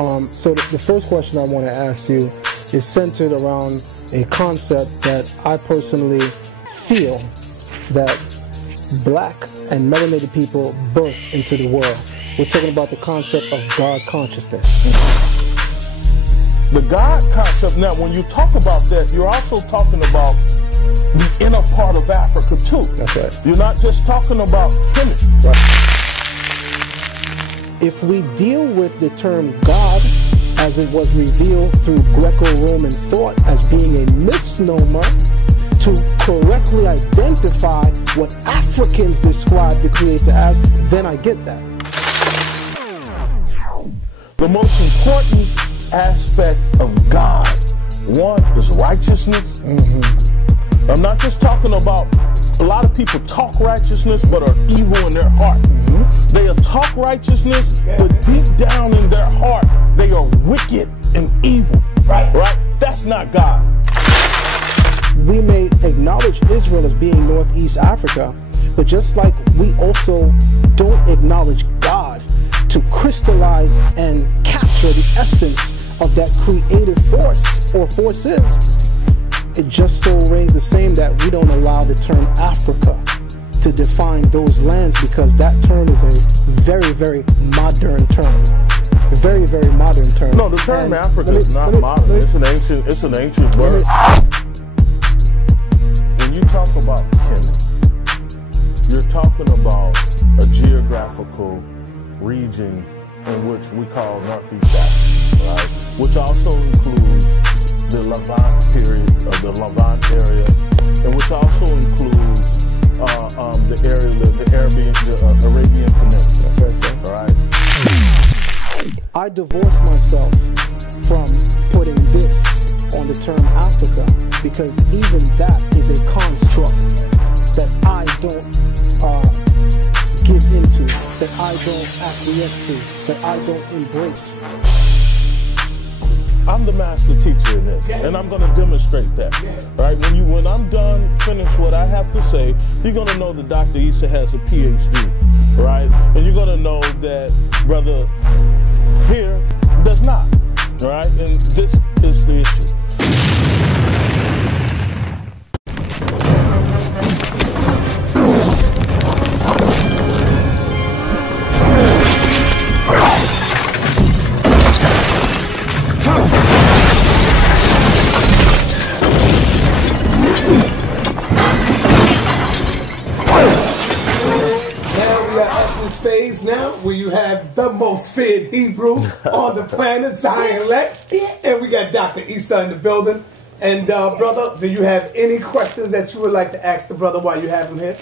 So the first question I want to ask you is centered around a concept that I personally feel that black and melanated people birth into the world. We're talking about the concept of God consciousness. The God concept, now when you talk about that, you're also talking about the inner part of Africa too. That's right. You're not just talking about Kemet. Right. If we deal with the term God as it was revealed through Greco-Roman thought as being a misnomer to correctly identify what Africans describe the Creator as, then I get that. The most important aspect of God, one, is righteousness. I'm not just talking about, a lot of people talk righteousness but are evil in their heart. They talk righteousness, but deep down in their heart, they are wicked and evil. Right? That's not God. We may acknowledge Israel as being Northeast Africa, but just like we also don't acknowledge God to crystallize and capture the essence of that creative force or forces, it just so rings the same that we don't allow the term Africa to define those lands, because that term is a very, very modern term. A very, very modern term. No, the term Africa is not modern. It's an ancient word. When you talk about Kemet, you're talking about a geographical region in which we call Northeast Africa, right? Which also includes the Levant period, the Levant area, and which also includes the Arabian Peninsula. That's right, sir. All right. I divorce myself from putting this on the term Africa, because even that is a construct that I don't give into, that I don't acquiesce to, that I don't embrace. I'm the master teacher in this, and I'm going to demonstrate that. Right? When I'm done, finish what I have to say, you're going to know that Dr. Issa has a PhD, right? And you're going to know that brother here does not, right? And this is the issue. Phase now where you have the most feared Hebrew on the planet, Zion Lexx, and we got Dr. Issa in the building. And brother, do you have any questions that you would like to ask the brother while you have him here?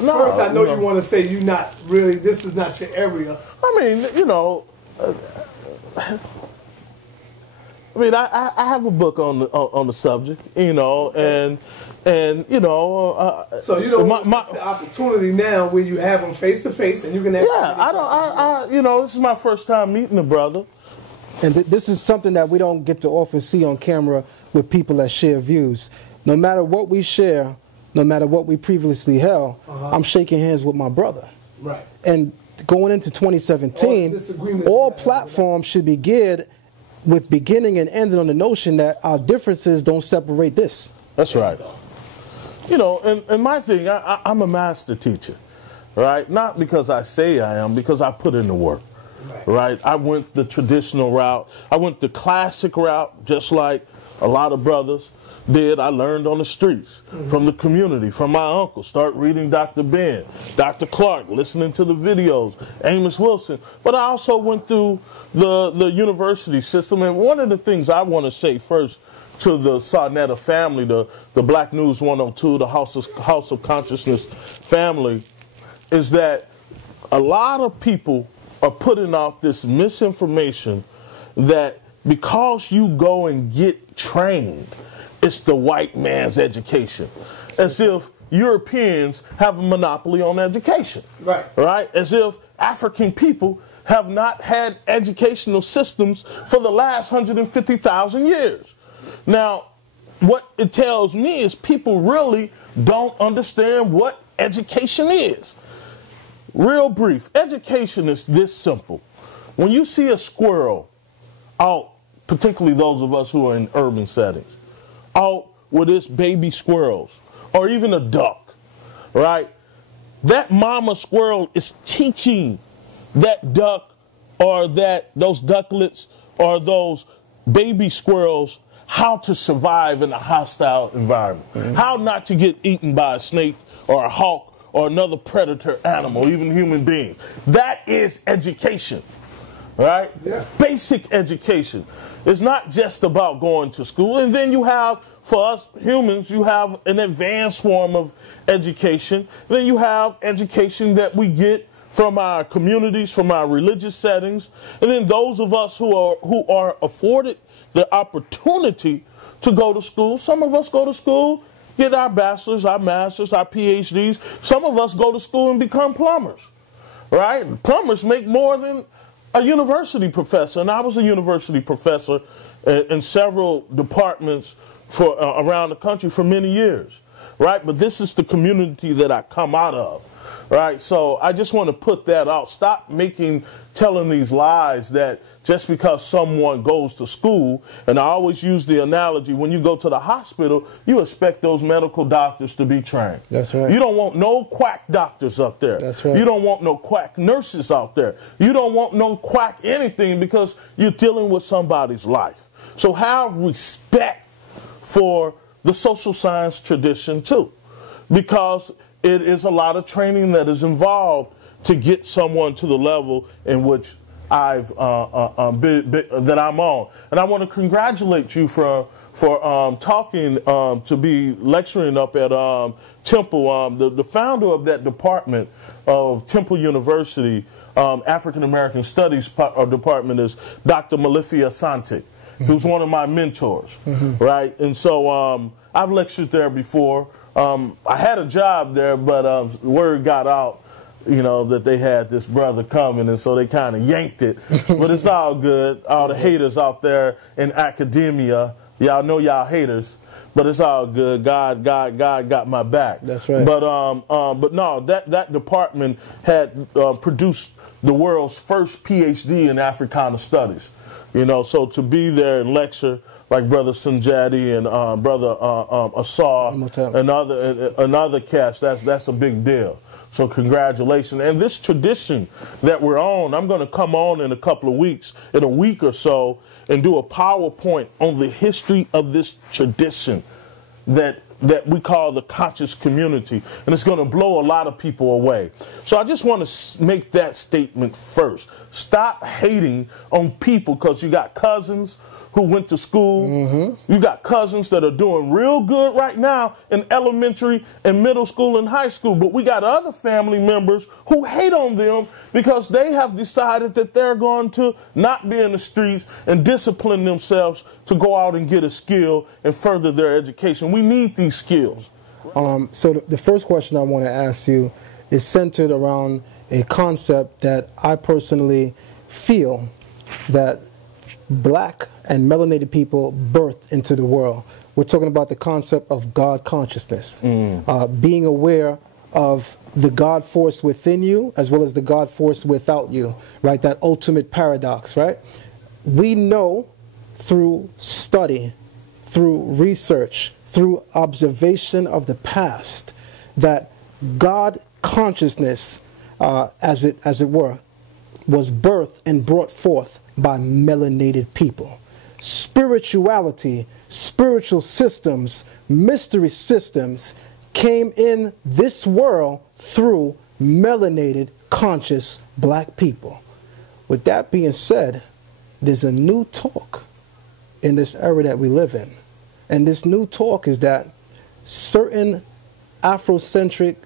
No. First, I know you want to say you're not really, this is not your area. I mean, you know, I have a book on the subject, you know, and you know. So you don't want the opportunity now where you have them face to face and you can ask. Yeah, you know, this is my first time meeting the brother, and this is something that we don't get to often see on camera with people that share views. No matter what we share, no matter what we previously held, I'm shaking hands with my brother. Right. And going into 2017, all platforms should be geared with beginning and ending on the notion that our differences don't separate this. That's right. You know, and my thing, I'm a master teacher, right? Not because I say I am, because I put in the work, right? I went the traditional route. I went the classic route, just like a lot of brothers did. I learned on the streets, from the community, from my uncle. Start reading Dr. Ben, Dr. Clark, listening to the videos, Amos Wilson. But I also went through the university system. And one of the things I want to say first to the sa.neter family, the Black News 102, the House of Consciousness family, is that a lot of people are putting out this misinformation that because you go and get trained, it's the white man's education. As if Europeans have a monopoly on education. Right. Right? As if African people have not had educational systems for the last 150,000 years. Now, what it tells me is people really don't understand what education is. Real brief, education is this simple. When you see a squirrel out, particularly those of us who are in urban settings, out with its baby squirrels or even a duck, right? That mama squirrel is teaching that duck or those ducklets or those baby squirrels how to survive in a hostile environment, how not to get eaten by a snake or a hawk or another predator animal, even human beings. That is education, right? Yeah. Basic education. It's not just about going to school. And then you have, for us humans, you have an advanced form of education. Then you have education that we get from our communities, from our religious settings. And then those of us who are afforded the opportunity to go to school. Some of us go to school, get our bachelor's, our master's, our PhDs. Some of us go to school and become plumbers, right? Plumbers make more than a university professor, and I was a university professor in several departments for around the country for many years, right? But this is the community that I come out of, right? So I just want to put that out. Stop telling these lies that just because someone goes to school, and I always use the analogy, when you go to the hospital, you expect those medical doctors to be trained. That's right. You don't want no quack doctors up there. That's right. You don't want no quack nurses out there. You don't want no quack anything because you're dealing with somebody's life. So have respect for the social science tradition too, because it is a lot of training that is involved to get someone to the level in which that I'm on. And I want to congratulate you for talking to be lecturing up at Temple. The founder of that department of Temple University, African American Studies department, is Dr. Malifia Asante, who's one of my mentors, right? And so I've lectured there before. I had a job there, but word got out, that they had this brother coming, and so they kind of yanked it. But it's all good. All the haters out there in academia, y'all know y'all haters, but it's all good. God got my back. That's right. But no, that department had produced the world's first PhD in Africana Studies. So to be there and lecture like Brother Sunjati and Brother Issa and other cats, that's a big deal. So congratulations. And this tradition that we're on, I'm going to come on in a couple of weeks, in a week or so, and do a PowerPoint on the history of this tradition that we call the conscious community. And it's going to blow a lot of people away. So I just want to make that statement first. Stop hating on people because you got cousins who went to school. You got cousins that are doing real good right now in elementary and middle school and high school. But we got other family members who hate on them because they have decided that they're going to not be in the streets and discipline themselves to go out and get a skill and further their education. We need these skills. So the first question I want to ask you is centered around a concept that I personally feel that black and melanated people birthed into the world. We're talking about the concept of God consciousness, being aware of the God force within you as well as the God force without you, right? That ultimate paradox, right? We know through study, through research, through observation of the past, that God consciousness, as it were, was birthed and brought forth by melanated people. Spirituality, spiritual systems, mystery systems came in this world through melanated, conscious black people. With that being said, there's a new talk in this era that we live in. And this new talk is that certain Afrocentric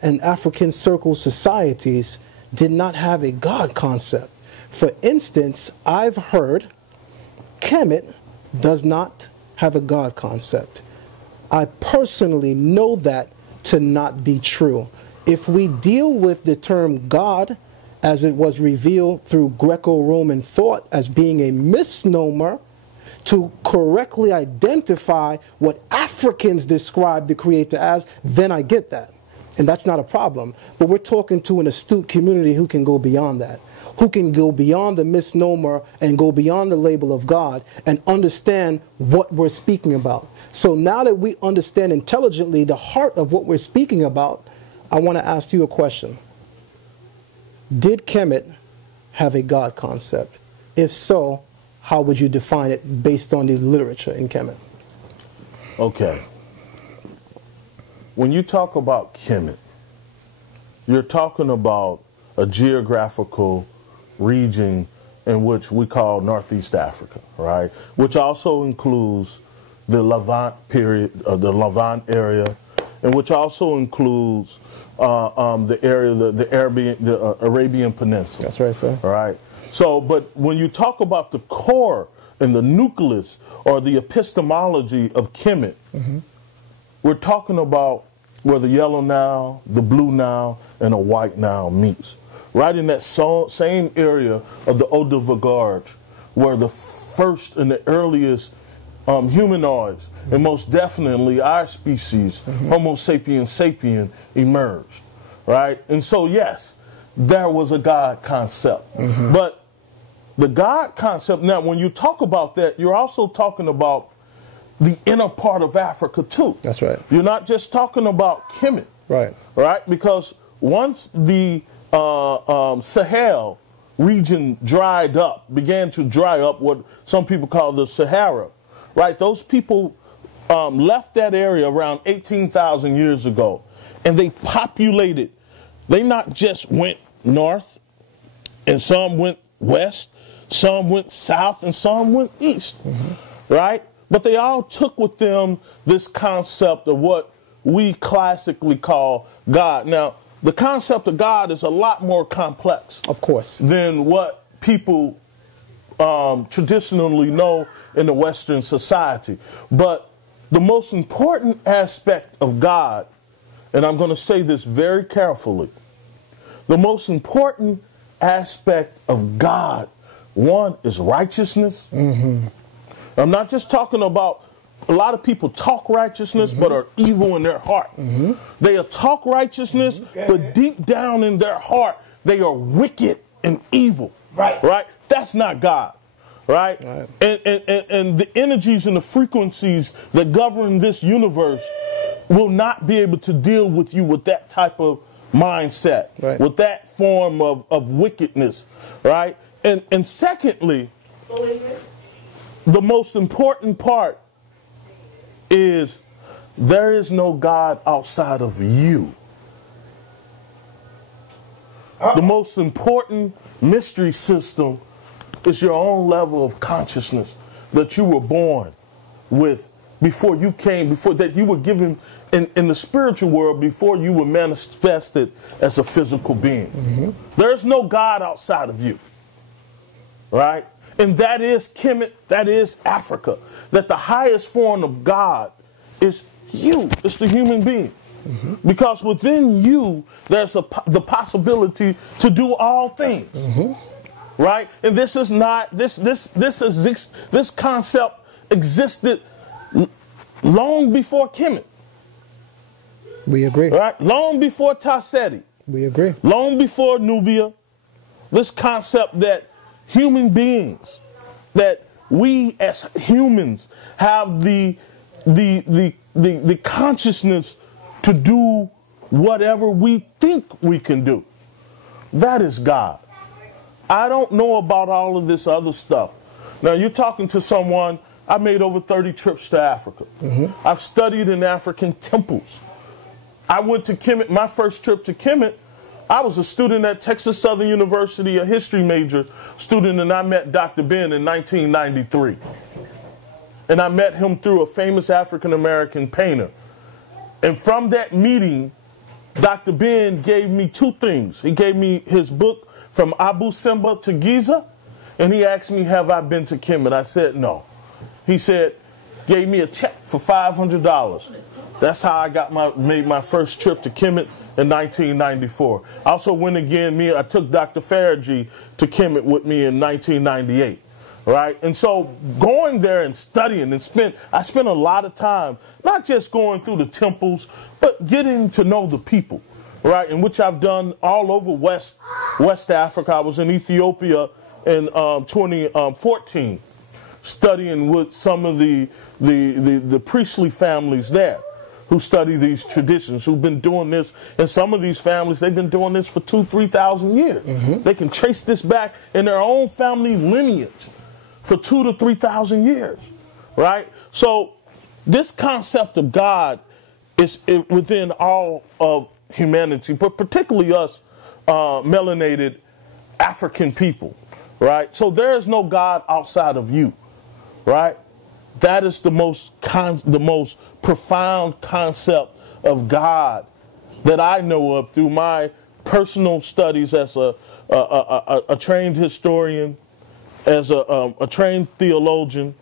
and African circle societies did not have a God concept. For instance, I've heard Kemet does not have a God concept. I personally know that to not be true. If we deal with the term God as it was revealed through Greco-Roman thought as being a misnomer to correctly identify what Africans describe the Creator as, then I get that. And that's not a problem. But we're talking to an astute community who can go beyond that. who can go beyond the misnomer and go beyond the label of God and understand what we're speaking about. So now that we understand intelligently the heart of what we're speaking about, I want to ask you a question. Did Kemet have a God concept? If so, how would you define it based on the literature in Kemet? Okay. When you talk about Kemet, you're talking about a geographical region in which we call Northeast Africa, right? Which also includes the Levant period, the Levant area, and which also includes the area, the Arabian Peninsula. That's right, sir. All right. So, but when you talk about the core and the nucleus or the epistemology of Kemet, we're talking about where the yellow Nile, the blue Nile, and the white Nile meets. Right in that same area of the Eau de Vergage, where the first and the earliest humanoids, and most definitely our species, Homo sapiens sapien, emerged. Right? And so, yes, there was a God concept. But the God concept, now when you talk about that, you're also talking about the inner part of Africa too. That's right. You're not just talking about Kemet. Right. Right? Because once the Sahel region dried up, began to dry up, what some people call the Sahara, right? Those people left that area around 18,000 years ago, and they populated. They not just went north, and some went west, some went south, and some went east, right? But they all took with them this concept of what we classically call God. Now, the concept of God is a lot more complex, of course, than what people traditionally know in the Western society. But the most important aspect of God, and I'm going to say this very carefully, the most important aspect of God, one, is righteousness. I'm not just talking about, a lot of people talk righteousness but are evil in their heart. They talk righteousness, but deep down in their heart, they are wicked and evil. Right? That's not God. Right? And the energies and the frequencies that govern this universe will not be able to deal with you with that type of mindset, with that form of wickedness. Right? And secondly, the most important part is there is no God outside of you. The most important mystery system is your own level of consciousness that you were born with before you came, before that you were given in the spiritual world, before you were manifested as a physical being. There's no God outside of you. Right? And that is Kemet, that is Africa. That the highest form of God is you. It's the human being. Because within you, there's the possibility to do all things. Right? And this is not, this concept existed long before Kemet. We agree. Right? Long before Tasseti. We agree. Long before Nubia. This concept that human beings, that we as humans have the consciousness to do whatever we think we can do. That is God. I don't know about all of this other stuff. Now, you're talking to someone, I made over 30 trips to Africa. I've studied in African temples. I went to Kemet, my first trip to Kemet, I was a student at Texas Southern University, a history major student, and I met Dr. Ben in 1993. And I met him through a famous African-American painter. And from that meeting, Dr. Ben gave me two things. He gave me his book, From Abu Simba to Giza, and he asked me, have I been to Kemet? I said, no. He said, gave me a check for $500. That's how I made my first trip to Kemet in 1994. I also went again, I took Dr. Faragee to Kemet with me in 1998. Right? And so going there and studying and I spent a lot of time, not just going through the temples, but getting to know the people, right? In which I've done all over West West Africa. I was in Ethiopia in 2014, studying with some of the priestly families there who study these traditions, who've been doing this. And some of these families, they've been doing this for 2,000 to 3,000 years. They can trace this back in their own family lineage for 2,000 to 3,000 years, right? So this concept of God is within all of humanity, but particularly us melanated African people, right? So there is no God outside of you, right? That is the most profound concept of God that I know of through my personal studies as a trained historian, as a trained theologian,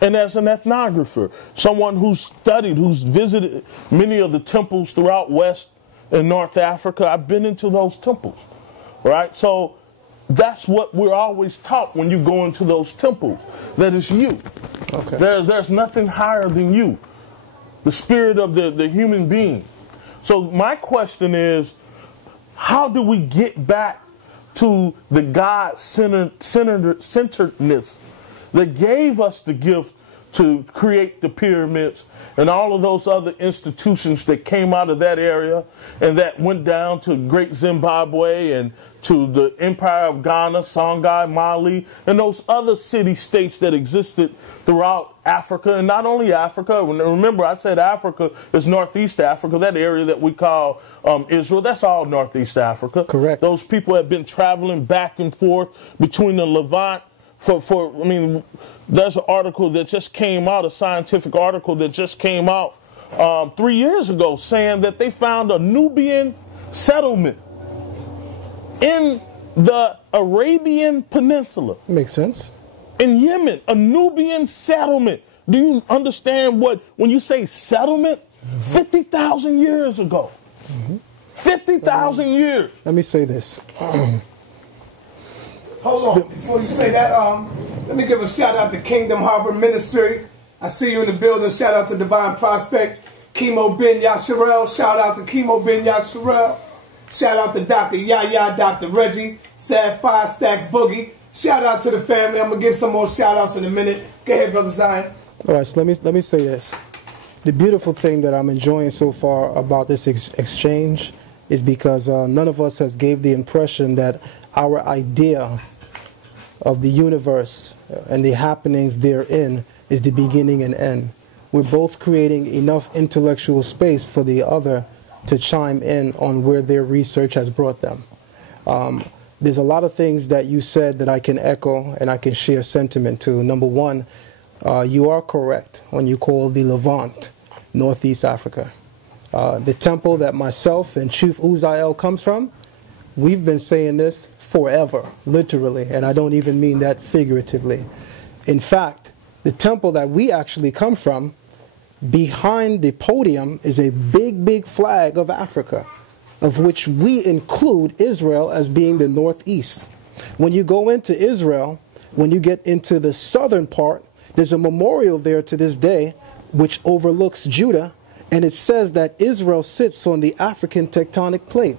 and as an ethnographer, someone who's studied, who's visited many of the temples throughout West and North Africa. I've been into those temples, right? So that's what we're always taught when you go into those temples, that it's you. Okay. There's nothing higher than you, the spirit of the human being. So my question is, how do we get back to the God-centeredness that gave us the gift to create the pyramids and all of those other institutions that came out of that area and that went down to Great Zimbabwe and to the Empire of Ghana, Songhai, Mali, and those other city-states that existed throughout Africa, and not only Africa. Remember, I said Africa is Northeast Africa, that area that we call Israel. That's all Northeast Africa. Correct. Those people have been traveling back and forth between the Levant I mean, there's an article that just came out, a scientific article that just came out 3 years ago, saying that they found a Nubian settlement in the Arabian Peninsula. Makes sense. In Yemen, a Nubian settlement. Do you understand when you say settlement? 50,000 years ago. 50,000 years. Let me say this. Hold on, before you say that, let me give a shout out to Kingdom Harbor Ministries. I see you in the building. Shout out to Divine Prospect, Chemo Ben Yasharel. Shout out to Chemo Ben Yasharel. Shout out to Dr. Yaya, Dr. Reggie, Sad Five Stacks Boogie. Shout out to the family. I'm gonna give some more shout outs in a minute. Go ahead, Brother Zion. All right, so let me say this. The beautiful thing that I'm enjoying so far about this exchange is because none of us has gave the impression that our idea of the universe and the happenings therein is the beginning and end. We're both creating enough intellectual space for the other to chime in on where their research has brought them. There's a lot of things that you said that I can echo and I can share sentiment to. Number one, you are correct when you call the Levant Northeast Africa. The temple that myself and Chief Uzziel comes from, we've been saying this forever, literally, and I don't even mean that figuratively. In fact, the temple that we actually come from, behind the podium is a big, big flag of Africa, of which we include Israel as being the Northeast. When you go into Israel, when you get into the southern part, there's a memorial there to this day which overlooks Judah, and it says that Israel sits on the African tectonic plate.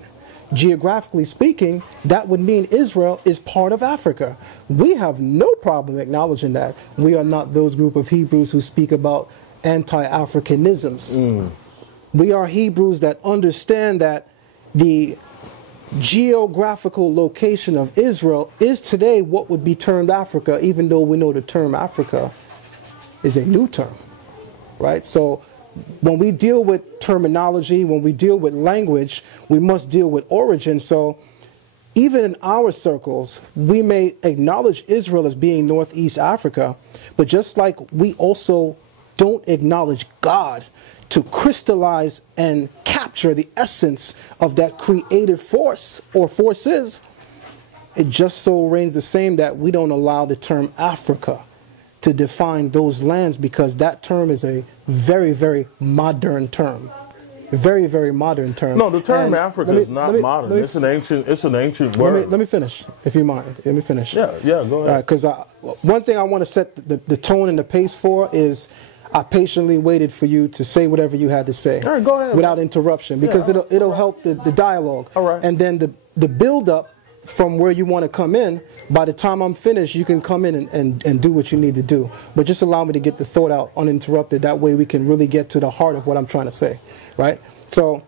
Geographically speaking, that would mean Israel is part of Africa. We have no problem acknowledging that. We are not those group of Hebrews who speak about anti-Africanisms. We are Hebrews that understand that the geographical location of Israel is today what would be termed Africa, even though we know the term Africa is a new term, right? So when we deal with terminology, when we deal with language, we must deal with origin. So even in our circles, we may acknowledge Israel as being Northeast Africa, but just like we also don't acknowledge God to crystallize and capture the essence of that creative force or forces, it just so reigns the same that we don't allow the term Africa to define those lands, because that term is a very, very modern term. A very, very modern term. No, the term Africa is not modern. It's an ancient word. Let me finish, if you mind. Let me finish. Yeah, go ahead. Because one thing I want to set the tone and the pace for is I patiently waited for you to say whatever you had to say. All right, go ahead. Without interruption, because it'll help the dialogue. All right. And then the build-up from where you want to come in. By the time I'm finished, you can come in and do what you need to do. But just allow me to get the thought out uninterrupted. That way we can really get to the heart of what I'm trying to say, right? So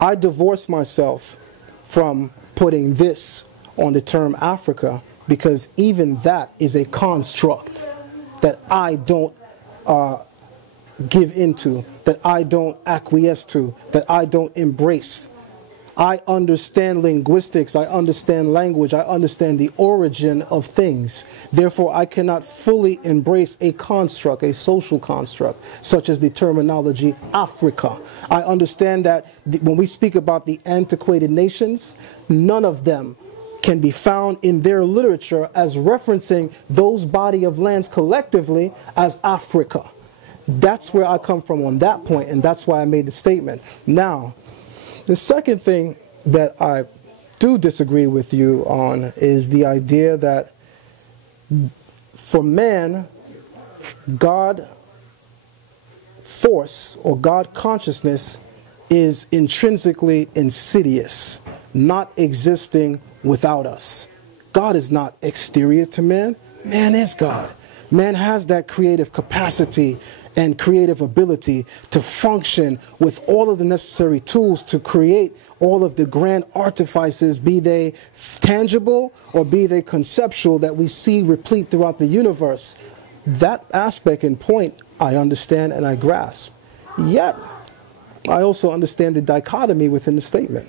I divorce myself from putting this on the term Africa, because even that is a construct that I don't give into, that I don't acquiesce to, that I don't embrace. I understand linguistics, I understand language, I understand the origin of things. Therefore, I cannot fully embrace a construct, a social construct, such as the terminology Africa. I understand that when we speak about the antiquated nations, none of them can be found in their literature as referencing those body of lands collectively as Africa. That's where I come from on that point, and that's why I made the statement. Now, the second thing that I do disagree with you on is the idea that for man, God force or God consciousness is intrinsically insidious, not existing without us. God is not exterior to man. Man is God. Man has that creative capacity and creative ability to function with all of the necessary tools to create all of the grand artifices, be they tangible or be they conceptual, that we see replete throughout the universe. That aspect and point I understand and I grasp. Yet, I also understand the dichotomy within the statement.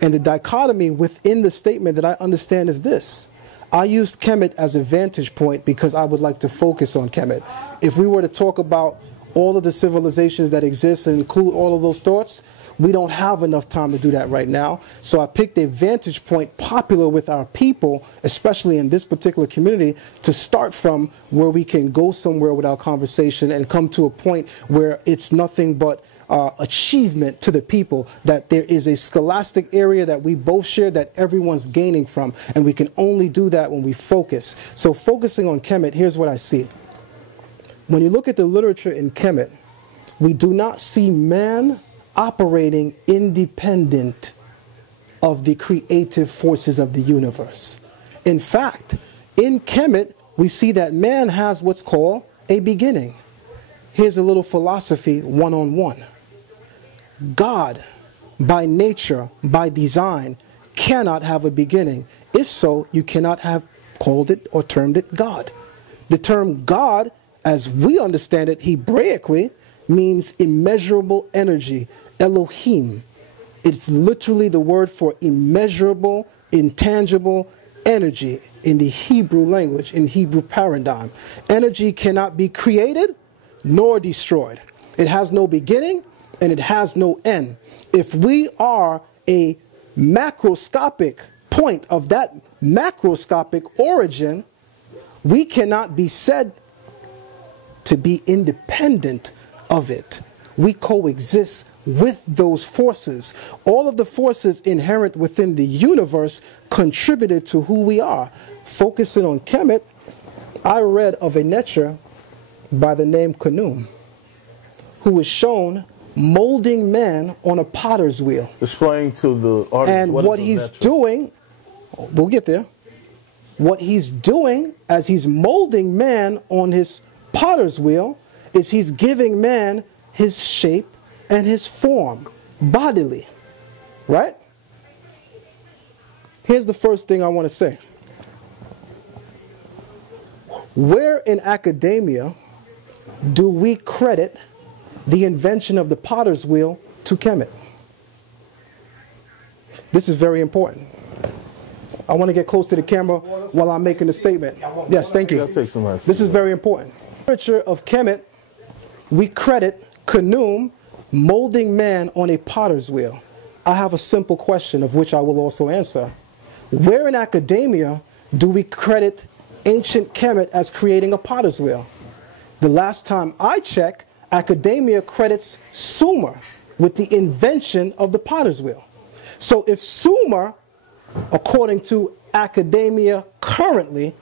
And the dichotomy within the statement that I understand is this. I used Kemet as a vantage point because I would like to focus on Kemet. If we were to talk about all of the civilizations that exist and include all of those thoughts, we don't have enough time to do that right now. So I picked a vantage point popular with our people, especially in this particular community, to start from where we can go somewhere with our conversation and come to a point where it's nothing but achievement to the people, that there is a scholastic area that we both share that everyone's gaining from, and we can only do that when we focus. So focusing on Kemet, here's what I see. When you look at the literature in Kemet, we do not see man operating independent of the creative forces of the universe. In fact, in Kemet, we see that man has what's called a beginning. Here's a little philosophy one-on-one. God, by nature, by design, cannot have a beginning. If so, you cannot have called it or termed it God. The term God, as we understand it Hebraically, means immeasurable energy, Elohim. It's literally the word for immeasurable, intangible energy in the Hebrew language, in Hebrew paradigm. Energy cannot be created nor destroyed. It has no beginning and it has no end. If we are a macroscopic point of that macroscopic origin, we cannot be said to be independent of it. We coexist with those forces. All of the forces inherent within the universe contributed to who we are. Focusing on Kemet, I read of a Netcher by the name Khnum, who was shown molding man on a potter's wheel. Explain to the audience. And what he's doing, we'll get there. What he's doing as he's molding man on his potter's wheel is he's giving man his shape and his form, bodily. Right? Here's the first thing I want to say. Where in academia do we credit the invention of the potter's wheel to Kemet? This is very important. I want to get close to the camera while I'm making the statement. Yes, thank you. This is very important. Literature of Kemet, we credit Khnum molding man on a potter's wheel. I have a simple question of which I will also answer. Where in academia do we credit ancient Kemet as creating a potter's wheel? The last time I checked, academia credits Sumer with the invention of the potter's wheel. So if Sumer, according to academia currently,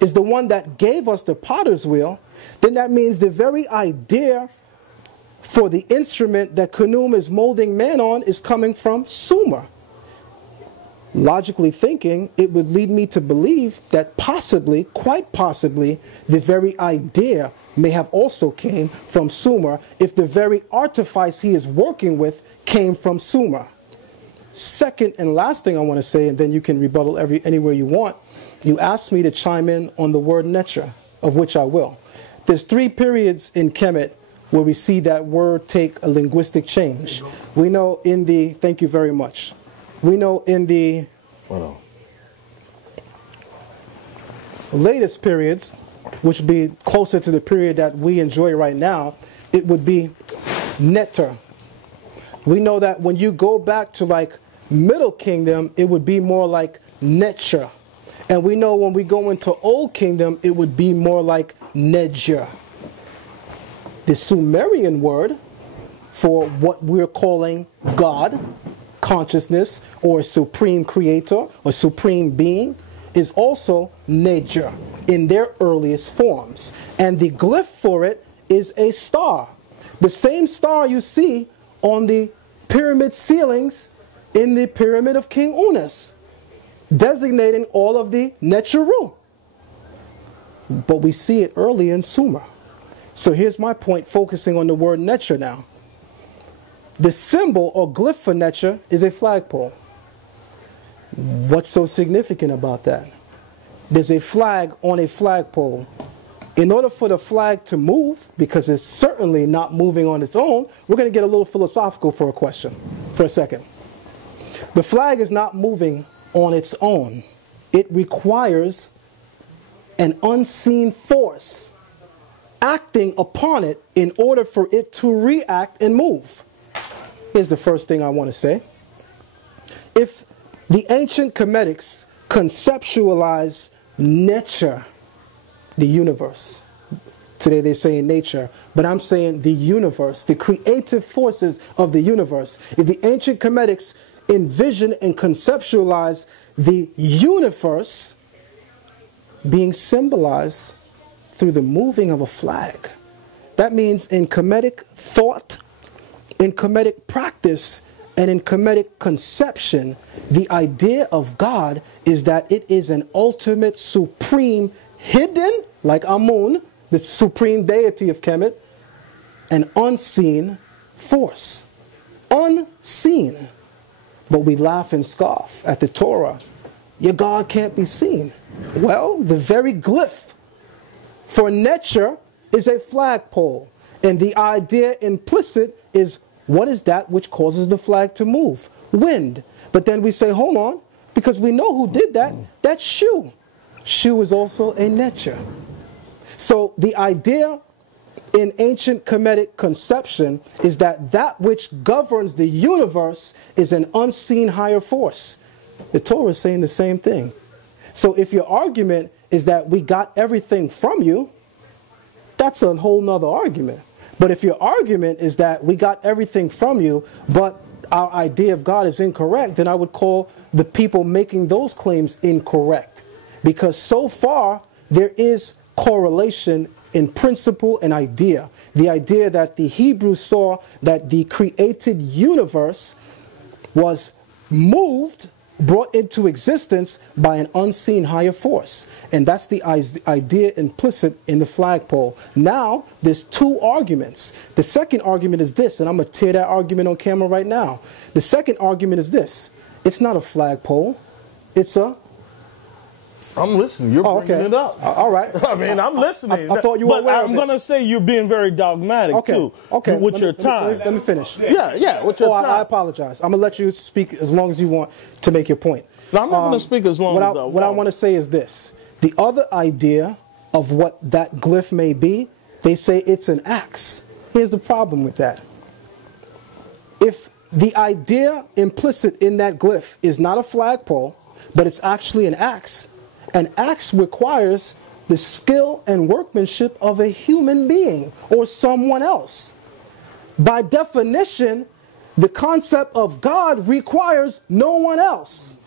is the one that gave us the potter's wheel, then that means the very idea for the instrument that Khnum is molding man on is coming from Sumer. logically thinking, it would lead me to believe that possibly, quite possibly, the very idea may have also came from Sumer if the very artifice he is working with came from Sumer. Second and last thing I want to say, and then you can rebuttal anywhere you want, you asked me to chime in on the word neter, of which I will. There's 3 periods in Kemet where we see that word take a linguistic change. We know in the, thank you very much, we know in the latest periods, which would be closer to the period that we enjoy right now, it would be neter. We know that when you go back to like Middle Kingdom, it would be more like netra. And we know when we go into Old Kingdom, it would be more like nedja. The Sumerian word for what we're calling God, consciousness, or supreme creator, or supreme being, is also nedja in their earliest forms. And the glyph for it is a star. The same star you see on the pyramid ceilings in the pyramid of King Unas, designating all of the Neteru. But we see it early in Sumer. So here's my point, focusing on the word neter now. The symbol or glyph for neter is a flagpole. What's so significant about that? There's a flag on a flagpole. In order for the flag to move, because it's certainly not moving on its own, we're going to get a little philosophical for a second. The flag is not moving on its own. It requires an unseen force acting upon it in order for it to react and move. Here's the first thing I want to say. If the ancient Kemetics conceptualize nature, the universe, today they say nature, but I'm saying the universe, the creative forces of the universe. If the ancient Kemetics envision and conceptualize the universe being symbolized through the moving of a flag, that means in Kemetic thought, in Kemetic practice, and in Kemetic conception, the idea of God is that it is an ultimate, supreme, hidden, like Amun, the supreme deity of Kemet, an unseen force. Unseen. But we laugh and scoff at the Torah. Your God can't be seen. Well, the very glyph for neter is a flagpole. And the idea implicit is, what is that which causes the flag to move? Wind. But then we say, hold on, because we know who did that. That's Shu. Shu is also a neter. So the idea in ancient Kemetic conception is that that which governs the universe is an unseen higher force. The Torah is saying the same thing. So if your argument is that we got everything from you, that's a whole nother argument. But if your argument is that we got everything from you, but our idea of God is incorrect, then I would call the people making those claims incorrect. Because so far, there is correlation in principle and idea. The idea that the Hebrews saw that the created universe was moved, brought into existence by an unseen higher force. And that's the idea implicit in the flagpole. Now, there's 2 arguments. The second argument is this, and I'm going to tear that argument on camera right now. The second argument is this. It's not a flagpole. It's a... I'm listening. You're bringing it up. All right. I mean, I'm listening. I thought you were aware of it. I'm going to say you're being very dogmatic, too. Okay. With your time. Let me finish. Yeah, with your time. I apologize. I'm going to let you speak as long as you want to make your point. No, I'm not going to speak as long as I want. What I want to say is this. The other idea of what that glyph may be, they say it's an axe. Here's the problem with that. If the idea implicit in that glyph is not a flagpole, but it's actually an axe requires the skill and workmanship of a human being or someone else. By definition, the concept of God requires no one else.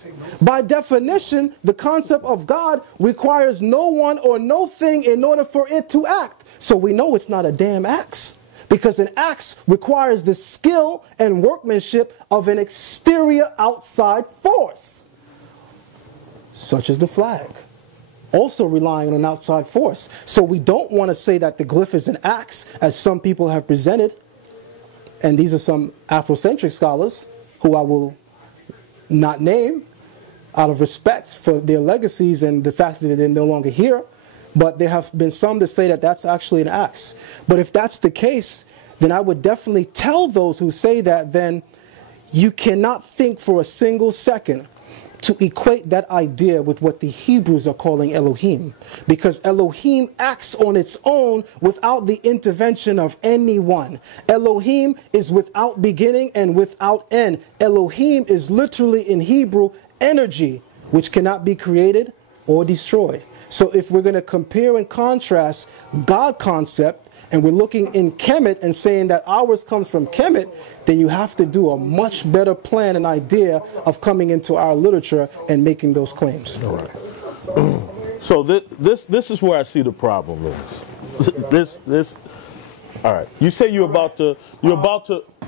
By definition, the concept of God requires no one or no thing in order for it to act. So we know it's not a damn axe, because an axe requires the skill and workmanship of an exterior outside force. such as the flag, also relying on an outside force. So we don't want to say that the glyph is an axe, as some people have presented, and these are some Afrocentric scholars who I will not name out of respect for their legacies and the fact that they're no longer here. But there have been some that say that that's actually an axe. But if that's the case, then I would definitely tell those who say that, then you cannot think for a single second to equate that idea with what the Hebrews are calling Elohim. Because Elohim acts on its own without the intervention of anyone. Elohim is without beginning and without end. Elohim is literally in Hebrew energy, which cannot be created or destroyed. So if we're going to compare and contrast God concept, and we're looking in Kemet and saying that ours comes from Kemet, then you have to do a much better plan and idea of coming into our literature and making those claims. All right. So this is where I see the problem is. All right. You say you're about to.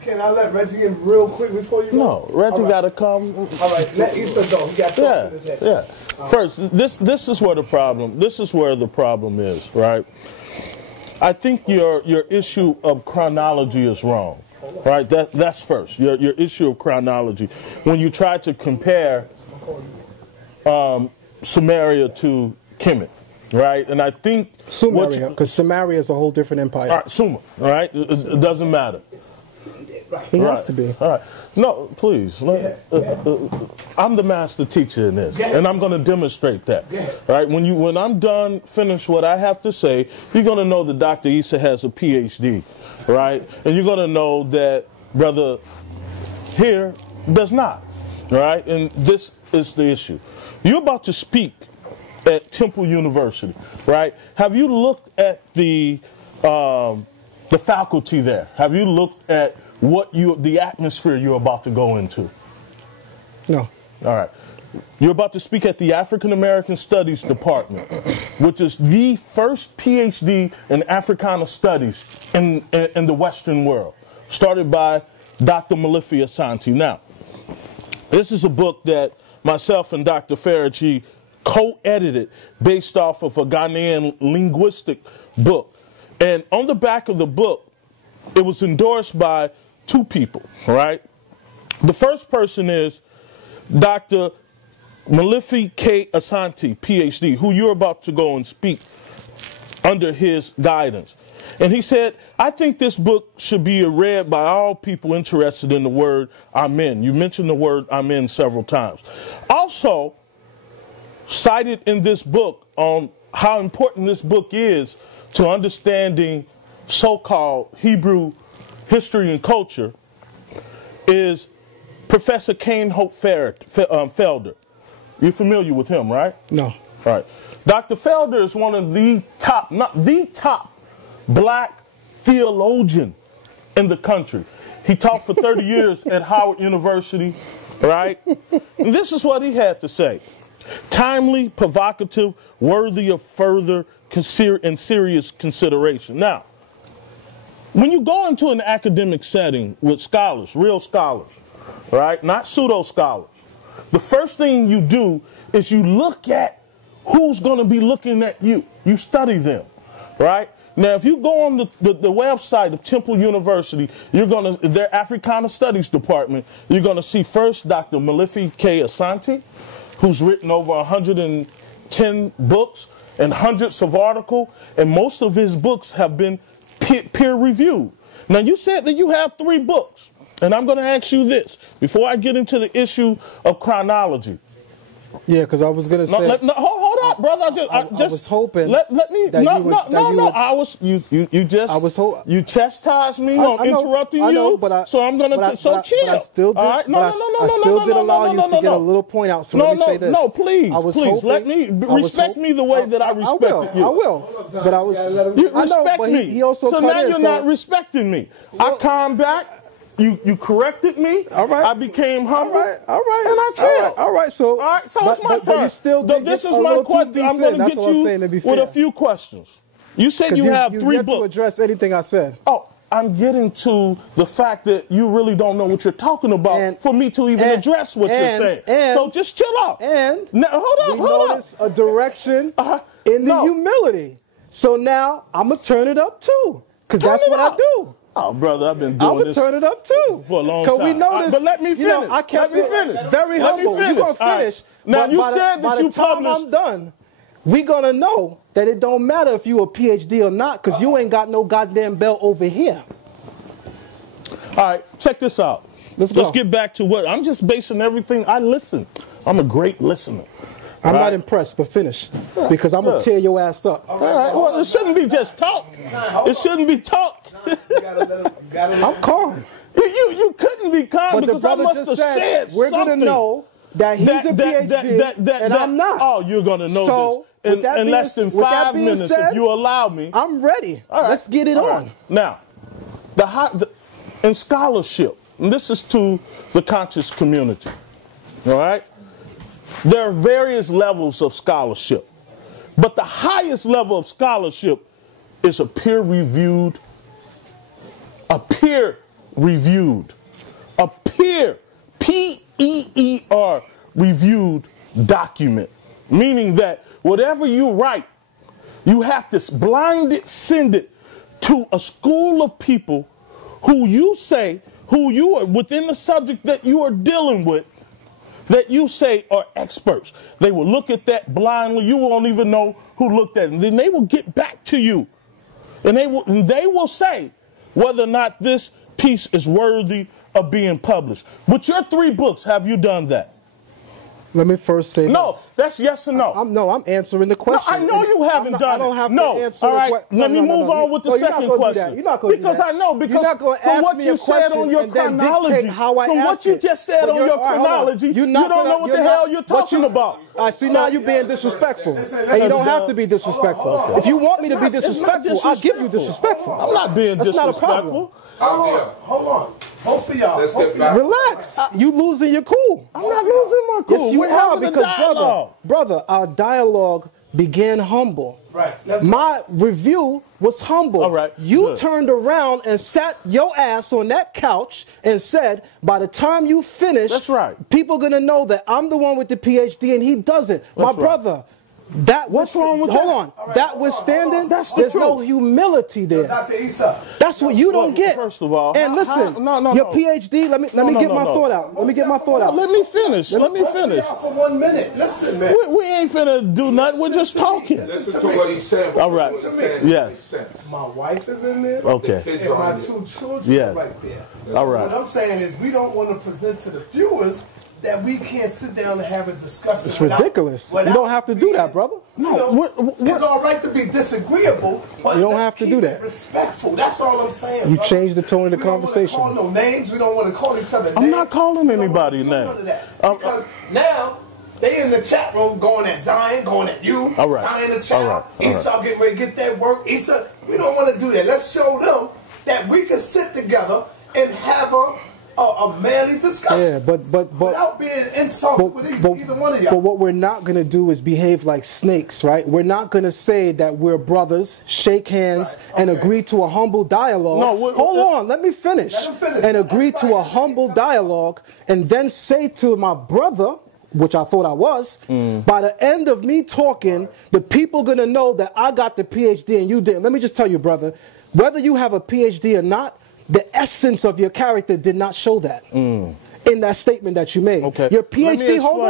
Can I let Reggie in real quick before you go? No, Reggie got to come. All right, let Issa go. He got thoughts in his head. Yeah. First, this is where the problem. This is where the problem is, right? I think your issue of chronology is wrong, right? That's first. Your issue of chronology when you try to compare Samaria to Kemet, right? And I think Sumeria, because Samaria is a whole different empire. All right, Sumer, all right? It doesn't matter. He has to be. All right. No, please. I'm the master teacher in this, and I'm going to demonstrate that. Right? When I'm done, finish what I have to say, you're going to know that Dr. Issa has a PhD, right? And you're going to know that Brother here does not, right? And this is the issue. You're about to speak at Temple University, right? Have you looked at the faculty there? Have you looked at the atmosphere you're about to go into? No. All right. You're about to speak at the African American Studies Department, which is the first PhD in Africana Studies in the Western world, started by Dr. Malifi Asante. Now, this is a book that myself and Dr. Faraghi co-edited based off of a Ghanaian linguistic book. And on the back of the book, it was endorsed by two people, right? The first person is Dr. Malifi K. Asante, PhD, who you're about to go and speak under his guidance. And he said, I think this book should be read by all people interested in the word Amen. You mentioned the word Amen several times. Also, cited in this book on how important this book is to understanding so-called Hebrew history and culture is Professor Cain Hope Felder. You're familiar with him, right? No. All right. Dr. Felder is one of the top, not the top, black theologian in the country. He taught for 30 years at Howard University, right? And this is what he had to say. Timely, provocative, worthy of further and serious consideration. Now, when you go into an academic setting with scholars, real scholars, right, not pseudo scholars, the first thing you do is you look at who's going to be looking at you. You study them, right? Now, if you go on the website of Temple University, you're going to their Africana Studies Department. You're going to see first Dr. Malifi K. Asante, who's written over 110 books and hundreds of articles, and most of his books have been peer-reviewed. Now, you said that you have 3 books, and I'm going to ask you this before I get into the issue of chronology. Yeah, because I was going to say... hold up, brother. I was hoping... You chastised me on interrupting you, so I'm going to... So chill. But I still did, I still did allow you to get a little point out, so let me say this. No, please, let me... Respect me the way that I respected you. I will. But I was... You respect me. He also so now you're not respecting me. I calmed back. You corrected me. All right. I became humble. All right. And I chilled. All right. So it's my turn. You still this is my question. I'm going to get you with a few questions. You said you have 3 books. To address anything I said. Oh, I'm getting to the fact that you really don't know what you're talking about for me to even address what you're saying. So just chill out. And now, hold on. Notice a direction in the humility. So now I'm going to turn it up too. Because that's what I do. Oh, brother, I've been doing this. I'm going to turn it up too. For a long time. We noticed, but let me finish. You know, I kept it very humble. You're going to finish. Now, you said that you published. By the time I'm done, we're going to know that it don't matter if you a PhD or not, because you ain't got no goddamn belt over here. All right, check this out. Let's get back to what I'm just basing everything. I listen. I'm a great listener. I'm not impressed, but finish, because I'm gonna tear your ass up. All right. Well, it shouldn't be just talk. It shouldn't be talk. I'm calm. You couldn't be calm but because I must have said we're something. Gonna know that he's a PhD and I'm not. Oh, you're gonna know this in less than 5 minutes if you allow me. I'm ready. All right. Let's get it on. Now, in scholarship, and this is to the conscious community. All right. There are various levels of scholarship, but the highest level of scholarship is a peer-reviewed P-E-E-R, reviewed document, meaning that whatever you write, you have to blind it, send it to a school of people who you are within the subject that you are dealing with, that you say are experts. They will look at that blindly. You won't even know who looked at it. And then they will get back to you. And they will say whether or not this piece is worthy of being published. With your 3 books, have you done that? Let me first say no. This. That's yes or no. I'm answering the question. No, I know you haven't done it. I don't have to answer all right, let me move on with the second question. You're not going to do that. Because I know, because from what you said on your chronology, from what you just said on your chronology, you don't know what the hell you're talking about. I see now you're being disrespectful. And you don't have to be disrespectful. If you want me to be disrespectful, I'll give you disrespectful. I'm not being disrespectful. That's not a problem. Hold on. Both of y'all. Relax. You losing your cool. I'm not losing my cool. Yes, you are, because brother, our dialogue began humble. Right. My review was humble. All right. You turned around and sat your ass on that couch and said, by the time you finish, that's right, people going to know that I'm the one with the PhD and he doesn't. My brother. What's wrong with that? Hold on. Right, notwithstanding, there's no humility there. Dr. Issa. That's what you don't get. First of all, and listen, your PhD. Let me get my thought out. Let me get my thought out. Let me finish. Let me finish. For 1 minute. Listen, man. We ain't finna do nothing. We're just talking. Listen to what he said. All right. Yes. My wife is in there. Okay. And my 2 children are right there. All right. What I'm saying is, we don't want to present to the viewers that we can't sit down and have a discussion. It's ridiculous. You don't have to do that, brother. No, it's all right to be disagreeable, but you don't have to do that. Respectful. That's all I'm saying. You changed the tone of the conversation. We don't want to call no names. We don't want to call each other names. I'm not calling anybody names. None of that. Because now they in the chat room going at Zion, going at you. All right. Zion the child. Issa getting ready to get that work. Issa, we don't want to do that. Let's show them that we can sit together and have a manly discussion. Yeah, but without being insulted with either one of y'all. But what we're not going to do is behave like snakes, right? We're not going to say that we're brothers, shake hands, and agree to a humble dialogue. No, hold on, let me finish. And agree to a humble dialogue, and then say to my brother, which I thought I was, by the end of me talking, the people going to know that I got the PhD and you didn't. Let me just tell you, brother, whether you have a PhD or not, the essence of your character did not show that in that statement that you made. Okay. Your PhD, hold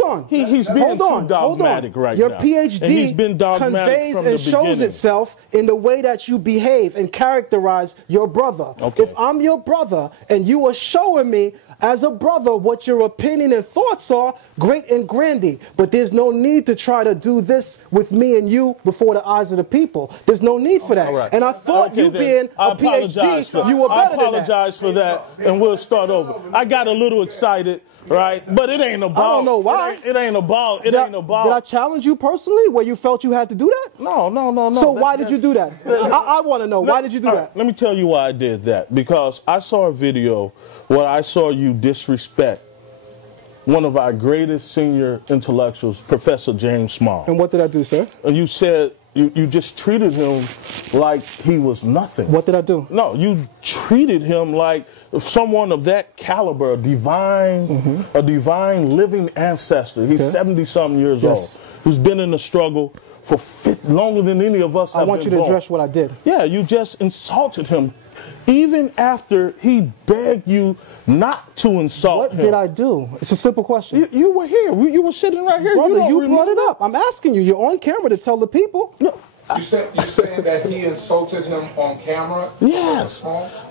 on. He's being too dogmatic right now. Your PhD conveys and shows itself in the way that you behave and characterize your brother. Okay. If I'm your brother and you are showing me as a brother what your opinion and thoughts are, great and grandy. But there's no need to try to do this with me and you before the eyes of the people. There's no need for that. Right. And I thought you being a PhD, you were better than that. I apologize for that, and we'll start over. I got a little excited, right? But it ain't about. I don't know why. It ain't about. It ain't about. Did I challenge you personally where you felt you had to do that? No. So why did you do that? I want to know. Why did you do that? Let me tell you why I did that. Because I saw a video where I saw you disrespect one of our greatest senior intellectuals, Professor James Small. And what did I do, sir? And you said you just treated him like he was nothing. What did I do? No, you treated him like someone of that caliber, a divine living ancestor. He's 70-something years old, who's been in the struggle for longer than any of us have been. I want you to address what I did. Yeah, you just insulted him. Even after he begged you not to insult him. What did I do? It's a simple question. You were here. You were sitting right here. Brother, you brought it up. I'm asking you. You're on camera to tell the people. No. You're saying that he insulted him on camera? Yes.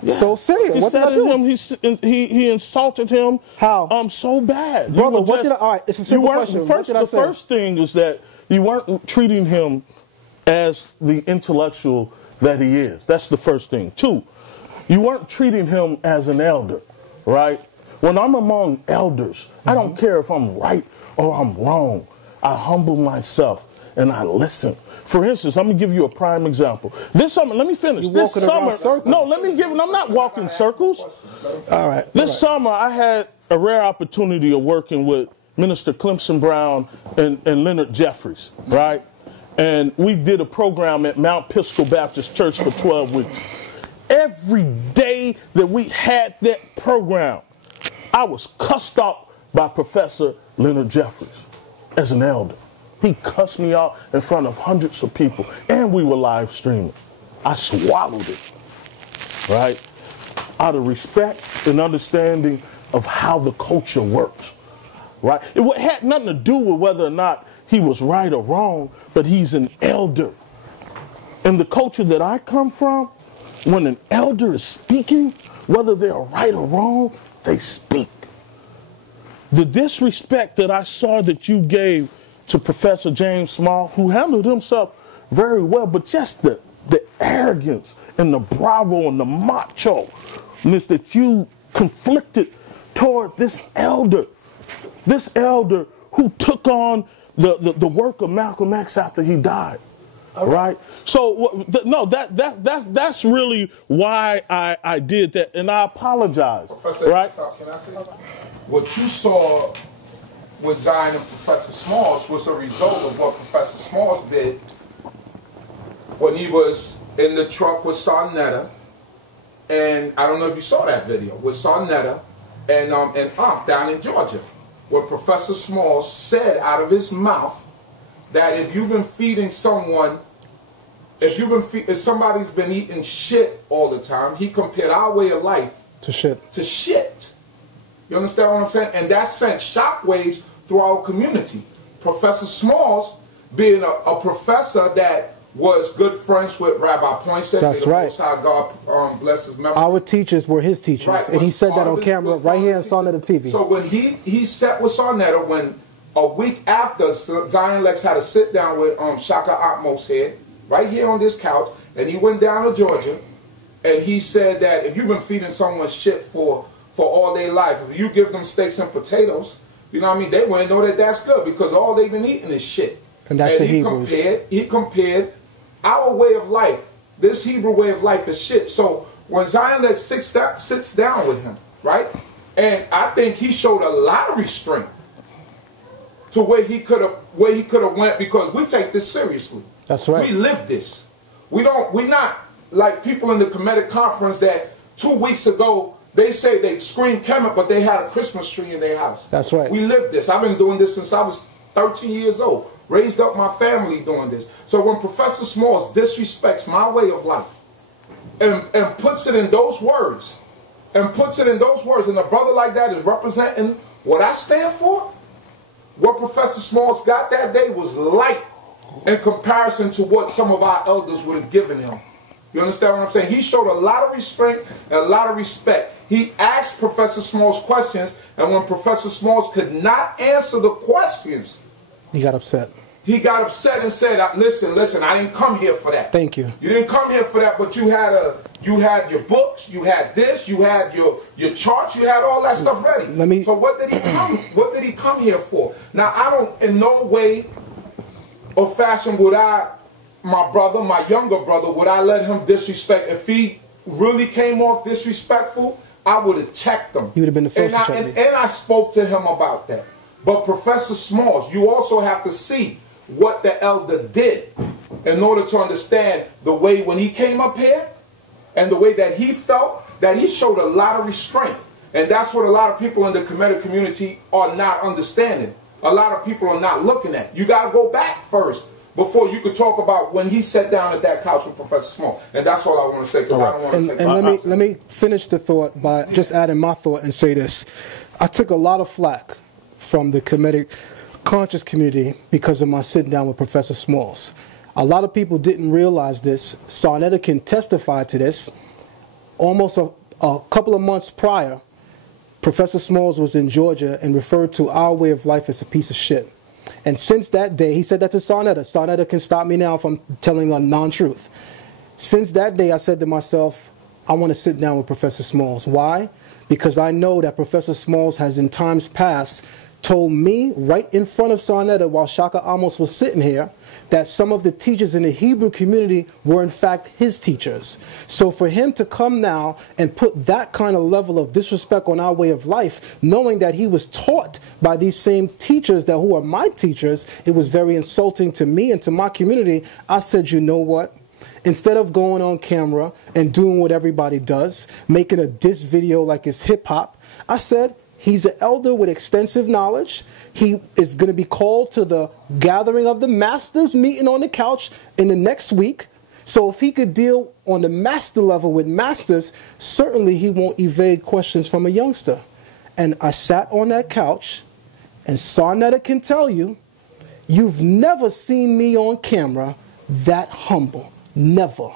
Yeah. So serious. What did I do? He insulted him. How? So bad. Brother, what did I... All right, it's a simple question. The first thing is that you weren't treating him as the intellectual that he is. That's the first thing. 2, you weren't treating him as an elder, right? When I'm among elders, I don't care if I'm right or I'm wrong. I humble myself and I listen. For instance, I'm going to give you a prime example. This summer, let me finish. This summer, no, let me give it. I'm not walking circles. All right. This summer, I had a rare opportunity of working with Minister Clemson Brown and Leonard Jeffries, right? And we did a program at Mount Pisco Baptist Church for 12 weeks. Every day that we had that program, I was cussed out by Professor Leonard Jeffries as an elder. He cussed me out in front of hundreds of people, and we were live streaming. I swallowed it, right? Out of respect and understanding of how the culture works, right? It had nothing to do with whether or not he was right or wrong, but he's an elder. In the culture that I come from, when an elder is speaking, whether they're right or wrong, they speak. The disrespect that I saw that you gave to Professor James Small, who handled himself very well, but just the arrogance and the bravo and the macho-ness that you conflicted toward this elder who took on the work of Malcolm X after he died. Right? So, no, that's really why I did that, and I apologize. Professor, right? Can I say something? What you saw with Zion and Professor Smalls was a result of what Professor Smalls did when he was in the truck with sa.neter, and I don't know if you saw that video, with sa.neter and down in Georgia, where Professor Smalls said out of his mouth that if you've been feeding someone, if somebody's been eating shit all the time, he compared our way of life to shit. You understand what I'm saying? And that sent shockwaves through our community. Professor Smalls, being a professor that was good friends with Rabbi Poinsett. That's right. God bless his memory. Our teachers were his teachers, right, and he said that on camera right here on sa.neter TV. So when he sat with sa.neter, when a week after Zion Lexx had a sit down with Shaka Atmos here, right here on this couch, and he went down to Georgia, and he said that if you've been feeding someone shit for all their life, if you give them steaks and potatoes, you know what I mean, they wouldn't know that that's good because all they've been eating is shit. And that's the Hebrews. He compared our way of life, this Hebrew way of life, is shit. So when Zion Lexx sits down with him, right, and I think he showed a lot of restraint to where he could have went, because we take this seriously. That's right. We live this. We're not like people in the Kemetic conference that 2 weeks ago they say they screamed Kemet, but they had a Christmas tree in their house. That's right. We live this. I've been doing this since I was 13 years old. Raised up my family doing this. So when Professor Smalls disrespects my way of life and puts it in those words, and a brother like that is representing what I stand for, what Professor Smalls got that day was light in comparison to what some of our elders would have given him. You understand what I'm saying? He showed a lot of restraint and a lot of respect. He asked Professor Smalls questions, and when Professor Smalls could not answer the questions, he got upset. He got upset and said, listen, I didn't come here for that. Thank you. You didn't come here for that, but you had your books, you had this, you had your charts, you had all that stuff ready. So what did he come here for? Now, I don't, in no way or fashion would my younger brother, would I let him disrespect? If he really came off disrespectful, I would have checked him. You would have been the first to check me. And I spoke to him about that. But Professor Smalls, you also have to see what the elder did. in order to understand the way when he came up here and the way that he felt, that he showed a lot of restraint. And that's what a lot of people in the Kemetic community are not understanding. A lot of people are not looking at. You got to go back first before you could talk about when he sat down at that couch with Professor Small. And that's all I want to say, because I don't want to take and let me finish the thought by just adding my thought and say this. I took a lot of flack from the Kemetic conscious community because of my sitting down with Professor Smalls. A lot of people didn't realize this. sa.neter can testify to this. Almost a couple of months prior, Professor Smalls was in Georgia and referred to our way of life as a piece of shit. And since that day, he said that to sa.neter. sa.neter can stop me now if I'm telling a non-truth. Since that day, I said to myself, I want to sit down with Professor Smalls. Why? Because I know that Professor Smalls has in times past told me right in front of sa.neter while Shaka Amos was sitting here that some of the teachers in the Hebrew community were in fact his teachers. So for him to come now and put that kind of level of disrespect on our way of life, knowing that he was taught by these same teachers that who are my teachers, it was very insulting to me and to my community. I said, you know what? Instead of going on camera and doing what everybody does, making a diss video like it's hip hop, I said, he's an elder with extensive knowledge. He is going to be called to the gathering of the masters meeting on the couch in the next week. So if he could deal on the master level with masters, certainly he won't evade questions from a youngster. And I sat on that couch, and sa.neter can tell you, you've never seen me on camera that humble. Never.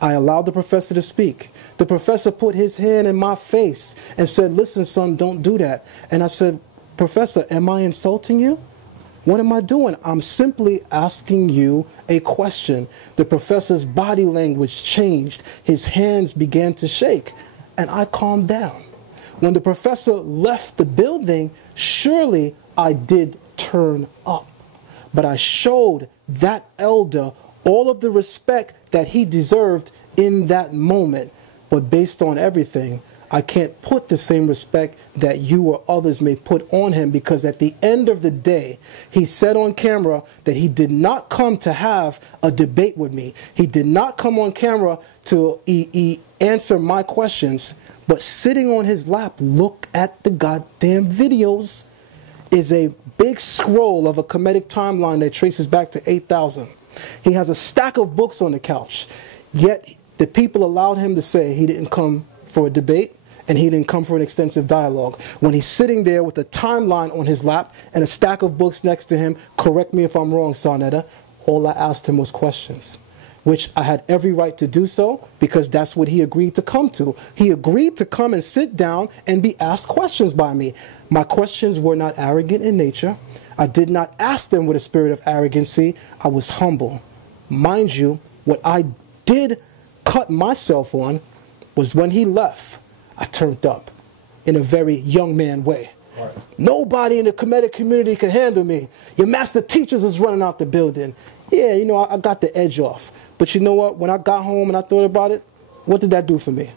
I allowed the professor to speak. The professor put his hand in my face and said, listen, son, don't do that. And I said, Professor, am I insulting you? What am I doing? I'm simply asking you a question. The professor's body language changed. His hands began to shake, and I calmed down. When the professor left the building, surely I did turn up. But I showed that elder all of the respect that he deserved in that moment. But based on everything, I can't put the same respect that you or others may put on him, because at the end of the day, he said on camera that he did not come to have a debate with me. He did not come on camera to answer my questions, but sitting on his lap, look at the goddamn videos, is a big scroll of a Kemetic timeline that traces back to 8,000. He has a stack of books on the couch, yet the people allowed him to say he didn't come for a debate and he didn't come for an extensive dialogue. When he's sitting there with a timeline on his lap and a stack of books next to him, correct me if I'm wrong, sa.neter, all I asked him was questions, which I had every right to do so because that's what he agreed to come to. He agreed to come and sit down and be asked questions by me. My questions were not arrogant in nature. I did not ask them with a spirit of arrogancy. I was humble. Mind you, what I did cut myself on was when he left, I turned up in a very young man way. Right. Nobody in the Kemetic community can handle me. Your master teachers is running out the building. Yeah, you know, I got the edge off. But you know what? When I got home and I thought about it, what did that do for me?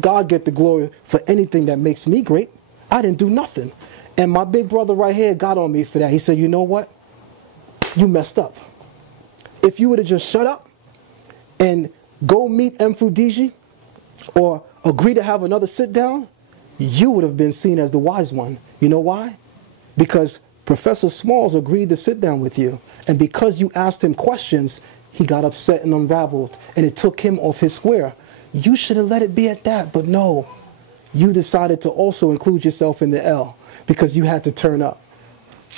God get the glory for anything that makes me great. I didn't do nothing. And my big brother right here got on me for that. He said, you know what? You messed up. If you would have just shut up and go meet Mfudiji or agree to have another sit down, you would have been seen as the wise one. You know why? Because Professor Smalls agreed to sit down with you. And because you asked him questions, he got upset and unraveled. And it took him off his square. You should have let it be at that. But no, you decided to also include yourself in the L because you had to turn up.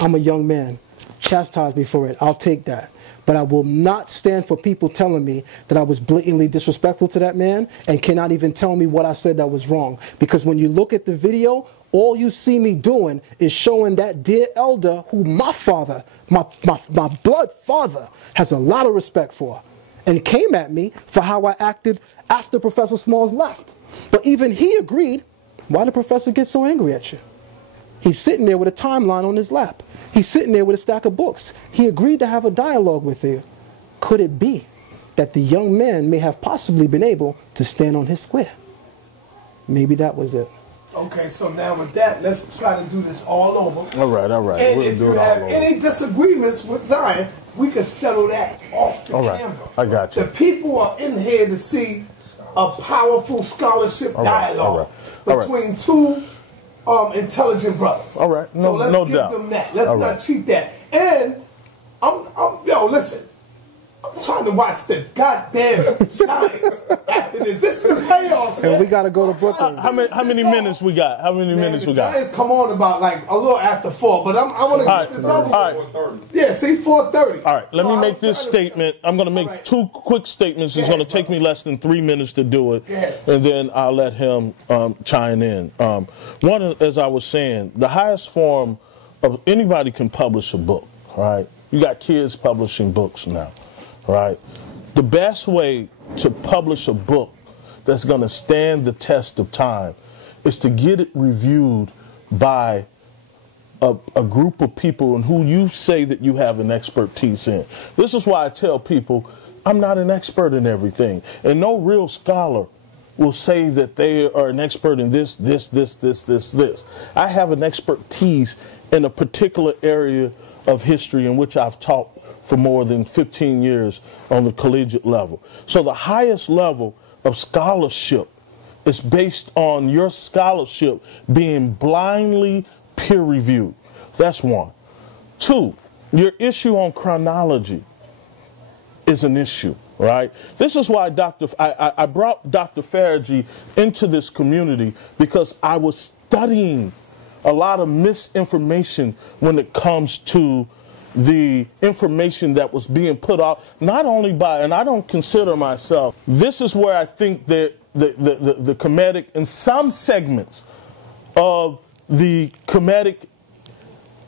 I'm a young man. Chastise me for it. I'll take that. But I will not stand for people telling me that I was blatantly disrespectful to that man and cannot even tell me what I said that was wrong. Because when you look at the video, all you see me doing is showing that dear elder who my father, my blood father, has a lot of respect for, and came at me for how I acted after Professor Smalls left. But even he agreed. Why did Professor get so angry at you? He's sitting there with a timeline on his lap. He's sitting there with a stack of books. He agreed to have a dialogue with you. Could it be that the young man may have possibly been able to stand on his square? Maybe that was it. Okay, so now with that, let's try to do this all over. All right. And if you have any disagreements with Zion, we could settle that off the camera. I got you. The people are in here to see a powerful scholarship dialogue between two intelligent brothers. All right, so let's give doubt. them that. Let's not cheat that. And yo, listen. I'm trying to watch the goddamn Giants after this. This is the payoff. And we got to go to Brooklyn. How many minutes we got? How many minutes we got? The Giants come on about like a little after 4, but I want to get this over. All right. Yeah, see, 4:30. All right, let me make this statement. I'm going to make two quick statements. It's going to take me less than 3 minutes to do it, and then I'll let him chime in. One, as I was saying, the highest form of anybody can publish a book, right? You got kids publishing books now, right? The best way to publish a book that's going to stand the test of time is to get it reviewed by a group of people and who you say that you have an expertise in. This is why I tell people I'm not an expert in everything. And no real scholar will say that they are an expert in this. I have an expertise in a particular area of history in which I've taught for more than 15 years on the collegiate level. So the highest level of scholarship is based on your scholarship being blindly peer-reviewed. That's one. Two, your issue on chronology is an issue, right? This is why I brought Dr. Faraghi into this community, because I was studying a lot of misinformation when it comes to the information that was being put out, not only by, and I don't consider myself, this is where I think that the Kemetic and some segments of the Kemetic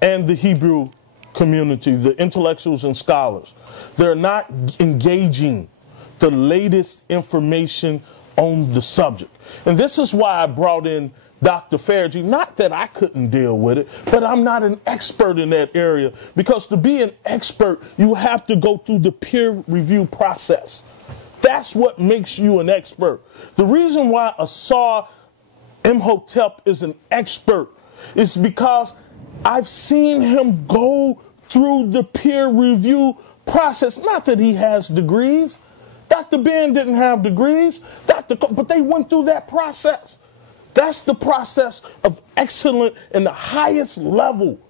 and the Hebrew community, the intellectuals and scholars, they're not engaging the latest information on the subject. And this is why I brought in Dr. Faraghi. Not that I couldn't deal with it, but I'm not an expert in that area, because to be an expert, you have to go through the peer review process. That's what makes you an expert. The reason why Issa Imhotep is an expert is because I've seen him go through the peer review process. Not that he has degrees. Dr. Ben didn't have degrees, but they went through that process. That's the process of excellent and the highest level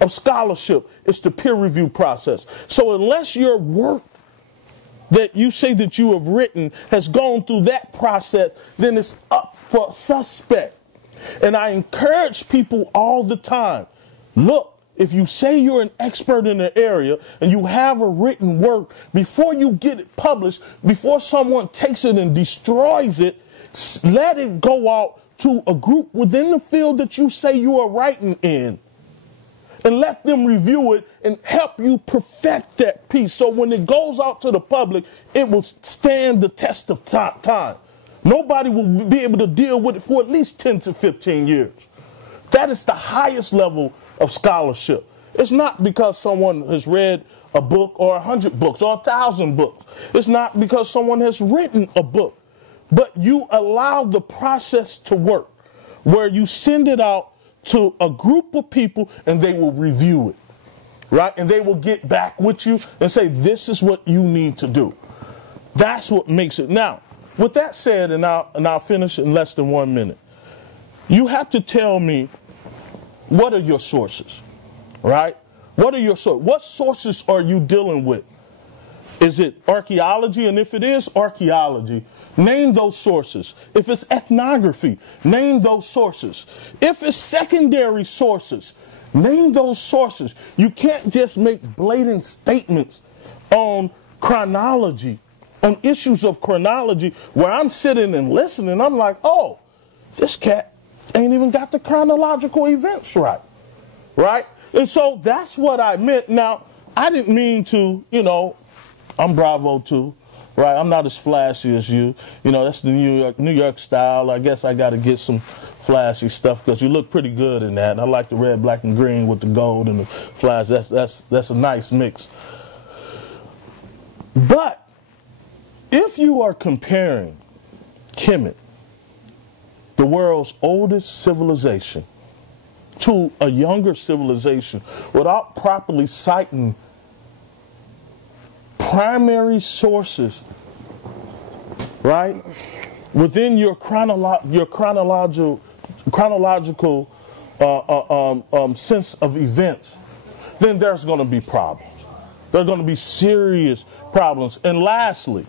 of scholarship is the peer review process. So unless your work that you say that you have written has gone through that process, then it's up for suspect. And I encourage people all the time, look, if you say you're an expert in an area and you have a written work, before you get it published, before someone takes it and destroys it, let it go out to a group within the field that you say you are writing in, and let them review it and help you perfect that piece. So when it goes out to the public, it will stand the test of time. Nobody will be able to deal with it for at least 10 to 15 years. That is the highest level of scholarship. It's not because someone has read a book or 100 books or 1,000 books. It's not because someone has written a book. But you allow the process to work, where you send it out to a group of people and they will review it, right? And they will get back with you and say, this is what you need to do. That's what makes it. Now, with that said, and I'll finish in less than 1 minute, you have to tell me, what are your sources, right? What are your sources? What sources are you dealing with? Is it archaeology? And if it is archaeology, name those sources. If it's ethnography, name those sources. If it's secondary sources, name those sources. You can't just make blatant statements on chronology, on issues of chronology, where I'm sitting and listening. I'm like, oh, this cat ain't even got the chronological events right, right? And so that's what I meant. Now, I didn't mean to, I'm Bravo too, right? I'm not as flashy as you. That's the New York style. I guess I got to get some flashy stuff because you look pretty good in that. And I like the red, black, and green with the gold and the flash. That's a nice mix. But if you are comparing Kemet, the world's oldest civilization, to a younger civilization without properly citing primary sources, right, within your chronological sense of events, then there's going to be problems. There are going to be serious problems. And lastly,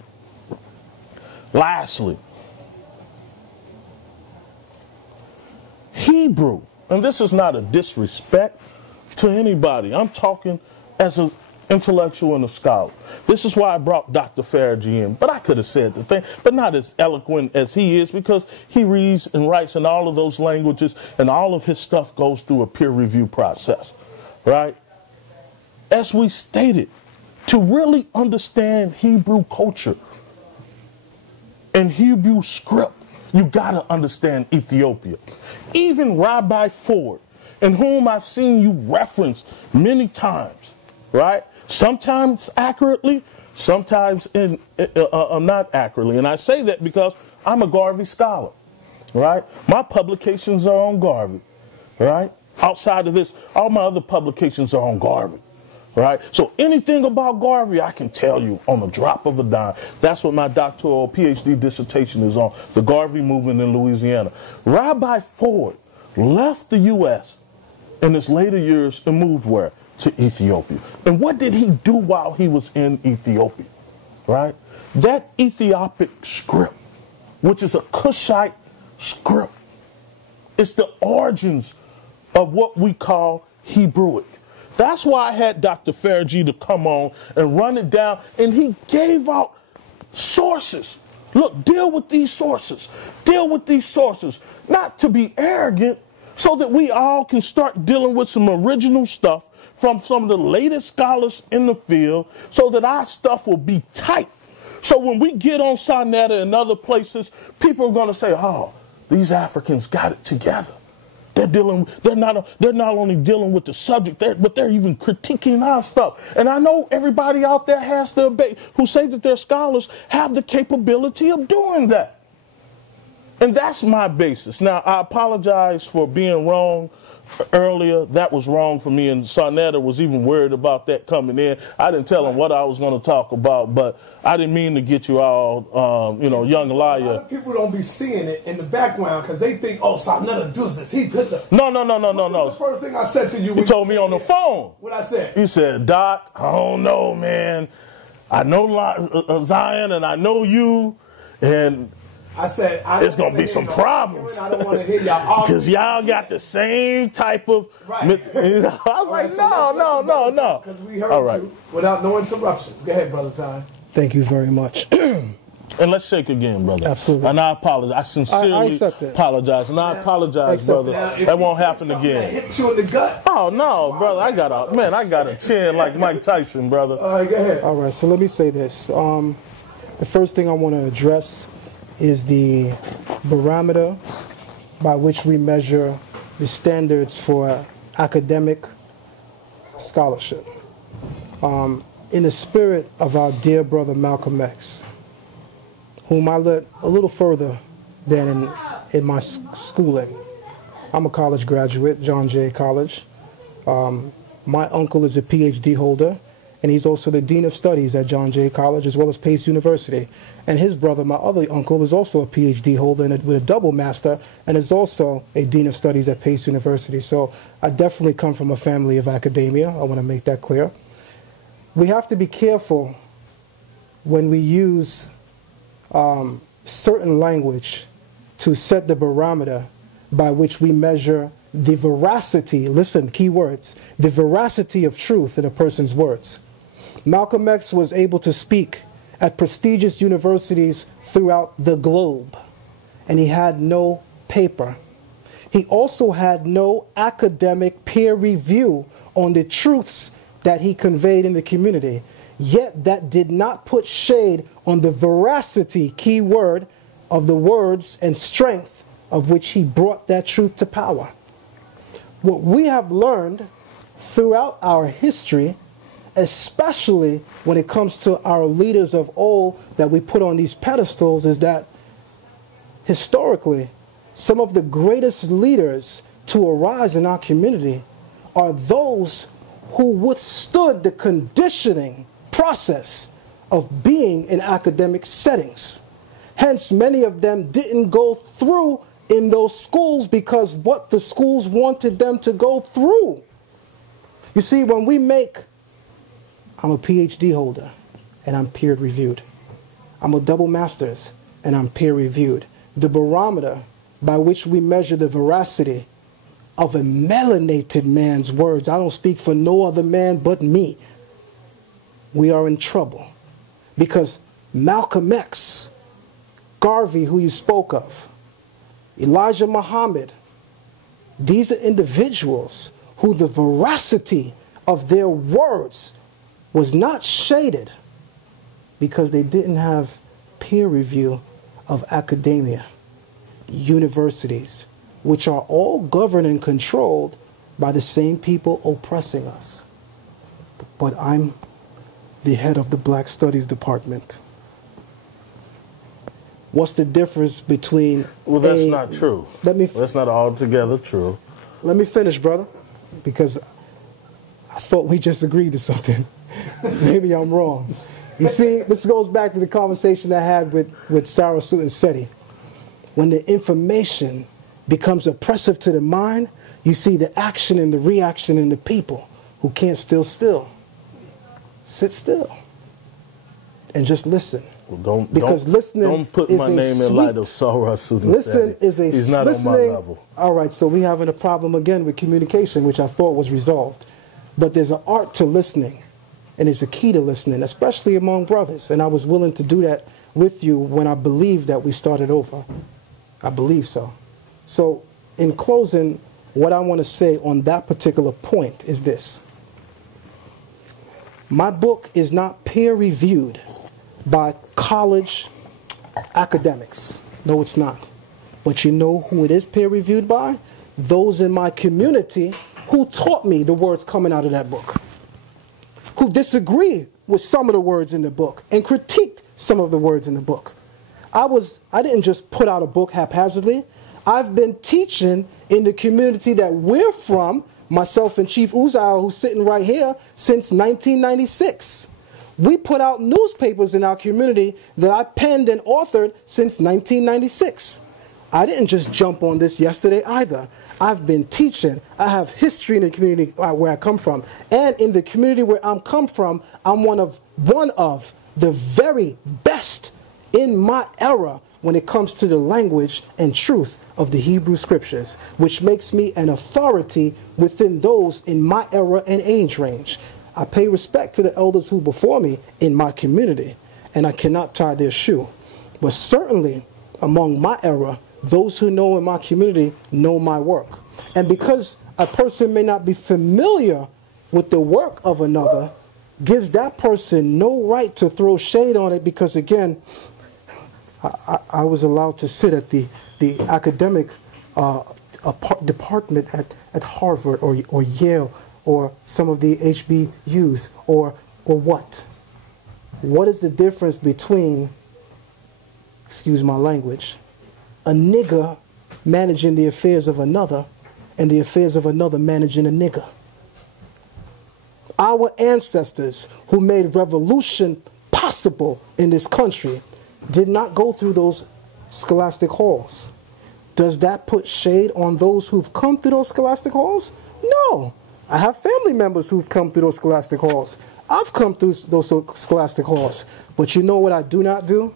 Hebrew, and this is not a disrespect to anybody. I'm talking as an intellectual and a scholar. This is why I brought Dr. Faragee in. But I could have said the thing, but not as eloquent as he is, because he reads and writes in all of those languages, and all of his stuff goes through a peer review process, right? As we stated, to really understand Hebrew culture and Hebrew script, you got to understand Ethiopia. Even Rabbi Ford, in whom I've seen you reference many times, right? Sometimes accurately, sometimes not accurately. And I say that because I'm a Garvey scholar, right? My publications are on Garvey, right? Outside of this, all my other publications are on Garvey, right? So anything about Garvey, I can tell you on the drop of a dime. That's what my doctoral PhD dissertation is on, the Garvey movement in Louisiana. Rabbi Ford left the U.S. in his later years and moved where? To Ethiopia. And what did he do while he was in Ethiopia? Right? That Ethiopic script, which is a Cushite script, it's the origins of what we call Hebrewic. That's why I had Dr. Faragee to come on and run it down, and he gave out sources. Look, deal with these sources. Deal with these sources. Not to be arrogant, so that we all can start dealing with some original stuff from some of the latest scholars in the field, so that our stuff will be tight. So when we get on sa.neter and other places, people are going to say, oh, these Africans got it together. They're not only dealing with the subject, but they're even critiquing our stuff. And I know everybody out there has the debate who say that they're scholars have the capability of doing that. And that's my basis. Now, I apologize for being wrong earlier. That was wrong for me, and sa.neter was even worried about that coming in. I didn't tell him what I was going to talk about, but I didn't mean to get you all, young liar. A lot of people don't be seeing it in the background because they think, oh, sa.neter does this. He puts a... No. The first thing I said to you... You told me on the phone. What I said? You said, Doc, I don't know, man. I know Zion, and I know you, and... I said, there's going to be some problems. I don't want to hear y'all argue. Because y'all got the same type of... Right. I was like, no. Because we heard you without no interruptions. Go ahead, Brother Ty. Thank you very much. And let's shake again, brother. Absolutely. And I apologize. I sincerely apologize. And I apologize, brother. That won't happen again. That hit you in the gut. Oh, no, brother. I got a chin like Mike Tyson, brother. All right, go ahead. All right, so let me say this. The first thing I want to address is the barometer by which we measure the standards for academic scholarship. In the spirit of our dear brother Malcolm X, whom I let a little further than in my schooling. I'm a college graduate, John Jay College. My uncle is a PhD holder, and he's also the Dean of Studies at John Jay College, as well as Pace University. And his brother, my other uncle, is also a PhD holder with a double master, and is also a Dean of Studies at Pace University. So I definitely come from a family of academia. I want to make that clear. We have to be careful when we use certain language to set the barometer by which we measure the veracity, listen, key words, the veracity of truth in a person's words. Malcolm X was able to speak at prestigious universities throughout the globe, and he had no paper. He also had no academic peer review on the truths that he conveyed in the community. Yet that did not put shade on the veracity, key word, of the words and strength of which he brought that truth to power. What we have learned throughout our history, especially when it comes to our leaders of old that we put on these pedestals, is that historically, some of the greatest leaders to arise in our community are those who withstood the conditioning process of being in academic settings. Hence, many of them didn't go through in those schools because what the schools wanted them to go through. You see, when we make, I'm a PhD holder and I'm peer reviewed. I'm a double master's and I'm peer reviewed. The barometer by which we measure the veracity of a melanated man's words, I don't speak for no other man but me. We are in trouble because Malcolm X, Garvey, who you spoke of, Elijah Muhammad, these are individuals who the veracity of their words was not shaded because they didn't have peer review of academia, universities, which are all governed and controlled by the same people oppressing us. But I'm the head of the Black Studies Department. What's the difference between... Well, that's not true. That's not altogether true. Let me finish, brother, because I thought we just agreed to something. Maybe I'm wrong. You see, this goes back to the conversation I had with Sarah Sutton Seti. When the information becomes oppressive to the mind, you see the action and the reaction in the people who can't still. Sit still and just listen. Well, don't put my name in light of Sarah Sutton Seti. He's not on my level. All right, so we're having a problem again with communication, which I thought was resolved. But there's an art to listening, and it's a key to listening, especially among brothers. And I was willing to do that with you when I believed that we started over. I believe so. So in closing, what I want to say on that particular point is this. My book is not peer-reviewed by college academics. No, it's not. But you know who it is peer-reviewed by? Those in my community who taught me the words coming out of that book, who disagree with some of the words in the book and critiqued some of the words in the book. I didn't just put out a book haphazardly. I've been teaching in the community that we're from, myself and Chief Uzziah, who's sitting right here, since 1996. We put out newspapers in our community that I penned and authored since 1996. I didn't just jump on this yesterday either. I've been teaching. I have history in the community where I come from. And in the community where I'm come from, I'm one of the very best in my era when it comes to the language and truth of the Hebrew Scriptures, which makes me an authority within those in my era and age range. I pay respect to the elders who before me in my community, and I cannot tie their shoe. But certainly, among my era, those who know in my community know my work. And because a person may not be familiar with the work of another, gives that person no right to throw shade on it, because again, I was allowed to sit at the academic department at Harvard or Yale or some of the HBUs or what? What is the difference between, excuse my language, a nigger managing the affairs of another and the affairs of another managing a nigger? Our ancestors who made revolution possible in this country did not go through those scholastic halls. Does that put shade on those who've come through those scholastic halls? No. I have family members who've come through those scholastic halls. I've come through those scholastic halls. But you know what I do not do?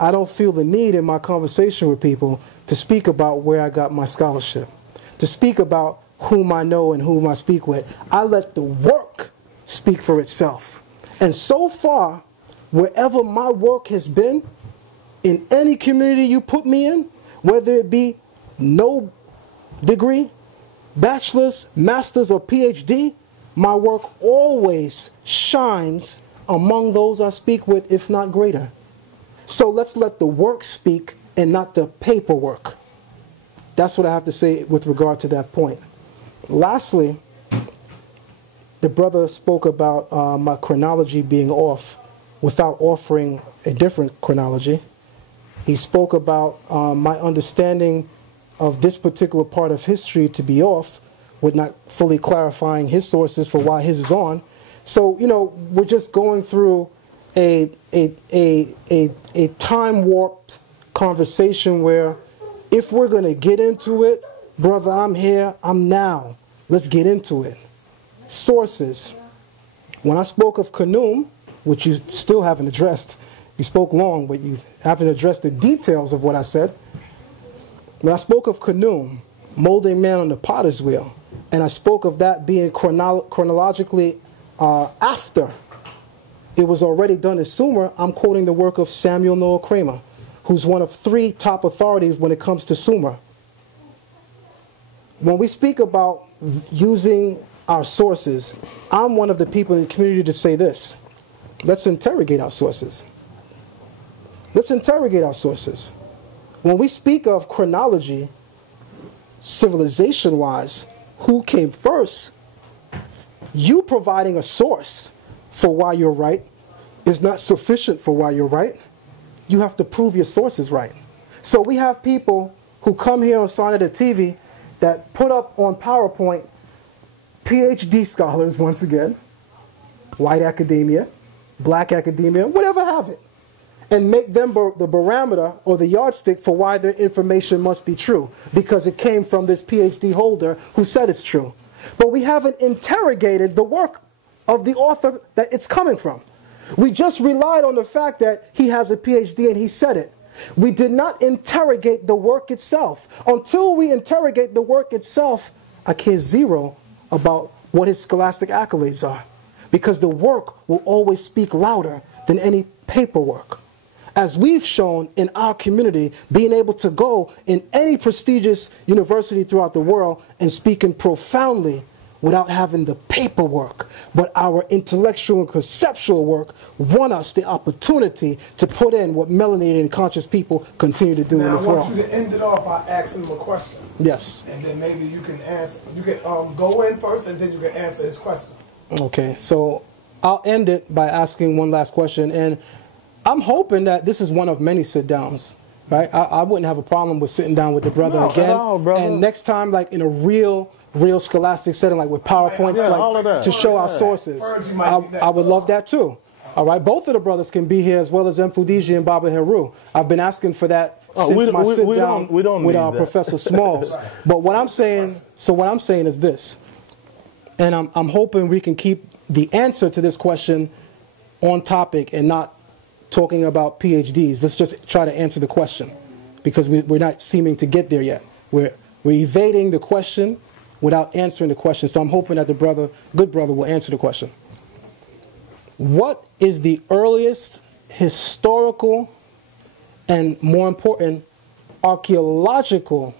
I don't feel the need in my conversation with people to speak about where I got my scholarship, to speak about whom I know and whom I speak with. I let the work speak for itself. And so far, wherever my work has been, in any community you put me in, whether it be no degree, bachelor's, master's, or PhD, my work always shines among those I speak with, if not greater. So let's let the work speak and not the paperwork. That's what I have to say with regard to that point. Lastly, the brother spoke about my chronology being off without offering a different chronology. He spoke about my understanding of this particular part of history to be off, with not fully clarifying his sources for why his is on. So, you know, we're just going through a time warped conversation where if we're going to get into it, brother, I'm here, I'm now. Let's get into it. Sources. When I spoke of Kanum, which you still haven't addressed, you spoke long, but you haven't addressed the details of what I said. When I spoke of Kanum, molding man on the potter's wheel, and I spoke of that being chronologically after it was already done in Sumer, I'm quoting the work of Samuel Noah Kramer, who's one of 3 top authorities when it comes to Sumer. When we speak about using our sources, I'm one of the people in the community to say this. Let's interrogate our sources. Let's interrogate our sources. When we speak of chronology, civilization-wise, who came first, you providing a source for why you're right is not sufficient for why you're right. You have to prove your source is right. So we have people who come here on sa.neter TV that put up on PowerPoint PhD scholars, once again, white academia, black academia, whatever have it, and make them the barometer or the yardstick for why their information must be true, because it came from this PhD holder who said it's true. But we haven't interrogated the work of the author that it's coming from. We just relied on the fact that he has a PhD and he said it. We did not interrogate the work itself. Until we interrogate the work itself, I care zero about what his scholastic accolades are, because the work will always speak louder than any paperwork. As we've shown in our community, being able to go in any prestigious university throughout the world and speaking profoundly without having the paperwork, but our intellectual and conceptual work won us the opportunity to put in what melanated and conscious people continue to do in this world. Now I want you to end it off by asking him a question. Yes. And then maybe you can answer. You can go in first, and then you can answer his question. Okay, so I'll end it by asking one last question, and I'm hoping that this is one of many sit-downs. Right? I wouldn't have a problem with sitting down with the brother again, and next time, like in a real scholastic setting, like with PowerPoints, like to show our sources. I would love that too. All right, both of the brothers can be here, as well as Mfudiji and Baba Heru. I've been asking for that since my sit down with our Professor Smalls. But what I'm saying, is this, and I'm hoping we can keep the answer to this question on topic and not talking about PhDs. Let's just try to answer the question, because we're not seeming to get there yet. We're evading the question without answering the question. So I'm hoping that the good brother will answer the question. What is the earliest historical and, more important, archaeological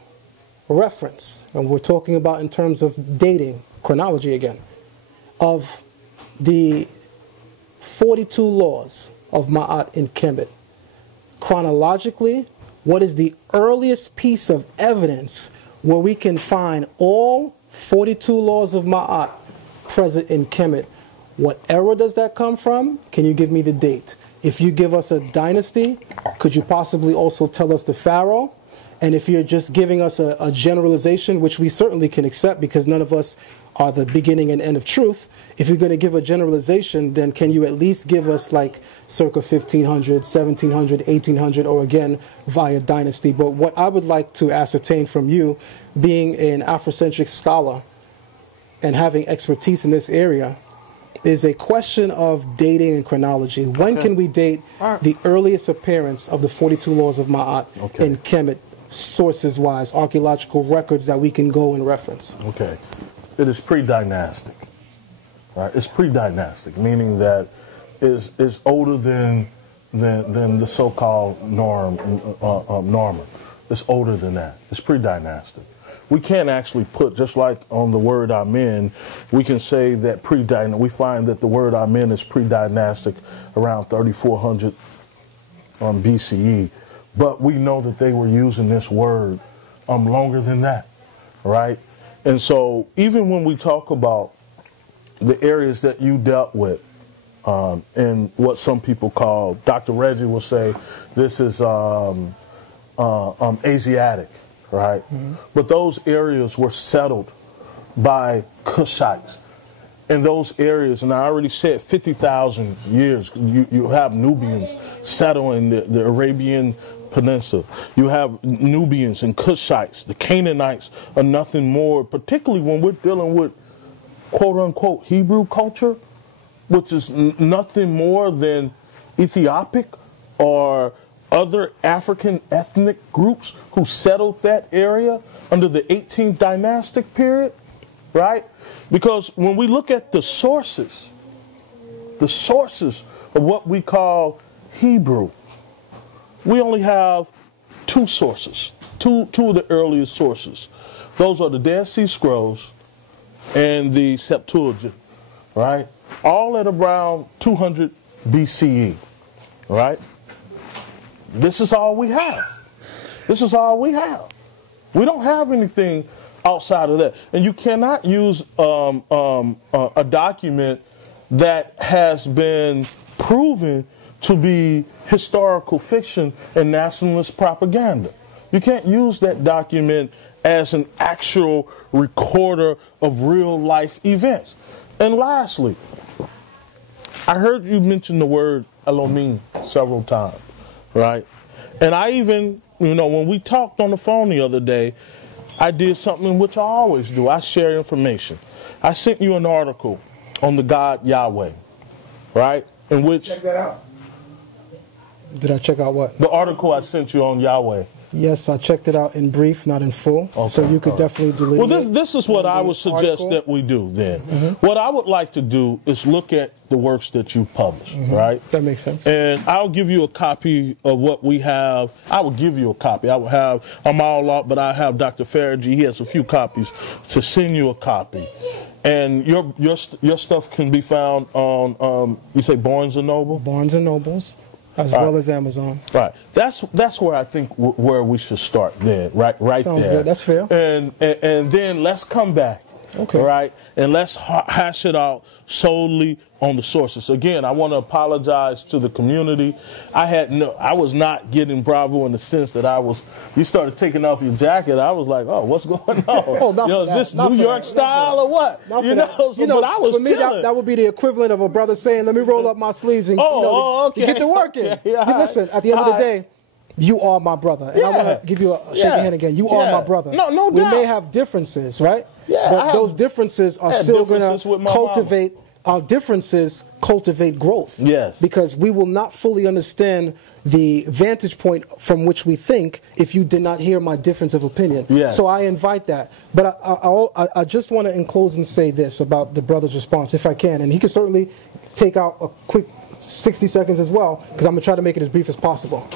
reference, and we're talking about in terms of dating, chronology again, of the 42 laws of Ma'at in Kemet? Chronologically, what is the earliest piece of evidence where we can find all 42 laws of Ma'at present in Kemet? What era does that come from? Can you give me the date? If you give us a dynasty, could you possibly also tell us the pharaoh? And if you're just giving us a generalization, which we certainly can accept because none of us are the beginning and end of truth, if you're going to give a generalization, then can you at least give us like circa 1500, 1700, 1800, or again via dynasty? But what I would like to ascertain from you, being an Afrocentric scholar and having expertise in this area, is a question of dating and chronology. When can we date the earliest appearance of the 42 laws of Ma'at in Kemet, sources-wise, archaeological records that we can go and reference? Okay. It is pre-dynastic. Right? It's pre-dynastic, meaning that is older than the so-called Norman. It's older than that. It's pre-dynastic. We can't actually put, just like on the word Amen, we can say that we find that the word Amen is pre-dynastic around 3400 BCE. But we know that they were using this word longer than that, right? And so even when we talk about the areas that you dealt with, and what some people call, Dr. Reggie will say, this is Asiatic, right? Mm-hmm. But those areas were settled by Cushites. in those areas, and I already said 50,000 years, you have Nubians settling the Arabian Peninsula. You have Nubians and Cushites. The Canaanites are nothing more, particularly when we're dealing with quote-unquote Hebrew culture, which is nothing more than Ethiopic or other African ethnic groups who settled that area under the 18th dynastic period, right? Because when we look at the sources of what we call Hebrew, we only have two sources, two of the earliest sources. Those are the Dead Sea Scrolls and the Septuagint, right? All at around 200 BCE, right? This is all we have. This is all we have. We don't have anything outside of that. And you cannot use a document that has been proven to be historical fiction and nationalist propaganda. You can't use that document as an actual recorder of real life events. And lastly, I heard you mention the word Elohim several times, right? And I even, when we talked on the phone the other day, I did something which I always do. I share information. I sent you an article on the God Yahweh, right? In which... Check that out. Did I check out what? The article I sent you on Yahweh. Yes, I checked it out in brief, not in full. Okay, so you could definitely delete it. Well, this is what I would suggest that we do then. What I would like to do is look at the works that you publish, right? That makes sense. And I'll give you a copy of what we have. I will give you a copy. I will have, I'm all out, but I have Dr. Faragee. He has a few copies to send you a copy. And your stuff can be found on, you say Barnes & Noble? Barnes & Nobles. As well as Amazon. Right. That's where I think where we should start then. Right Sounds there. Good. That's fair. And then let's come back. Okay. Right. And let's hash it out solely on the sources. Again, I want to apologize to the community. I was not getting Bravo in the sense that you started taking off your jacket. I was like, oh, what's going on? Is this New York style or what? But I was for me, that would be the equivalent of a brother saying, let me roll up my sleeves and get the work in. Listen, at the end of the day, you are my brother. And I want to give you a shake of hand again. You are my brother. No doubt. We may have differences, right? Yeah, but those differences are still going to cultivate. Our differences cultivate growth. Yes. Because we will not fully understand the vantage point from which we think if you did not hear my difference of opinion. Yes. So I invite that. But I just want to in closing say this about the brother's response, if I can. And he can certainly take out a quick 60 seconds as well, because I'm going to try to make it as brief as possible.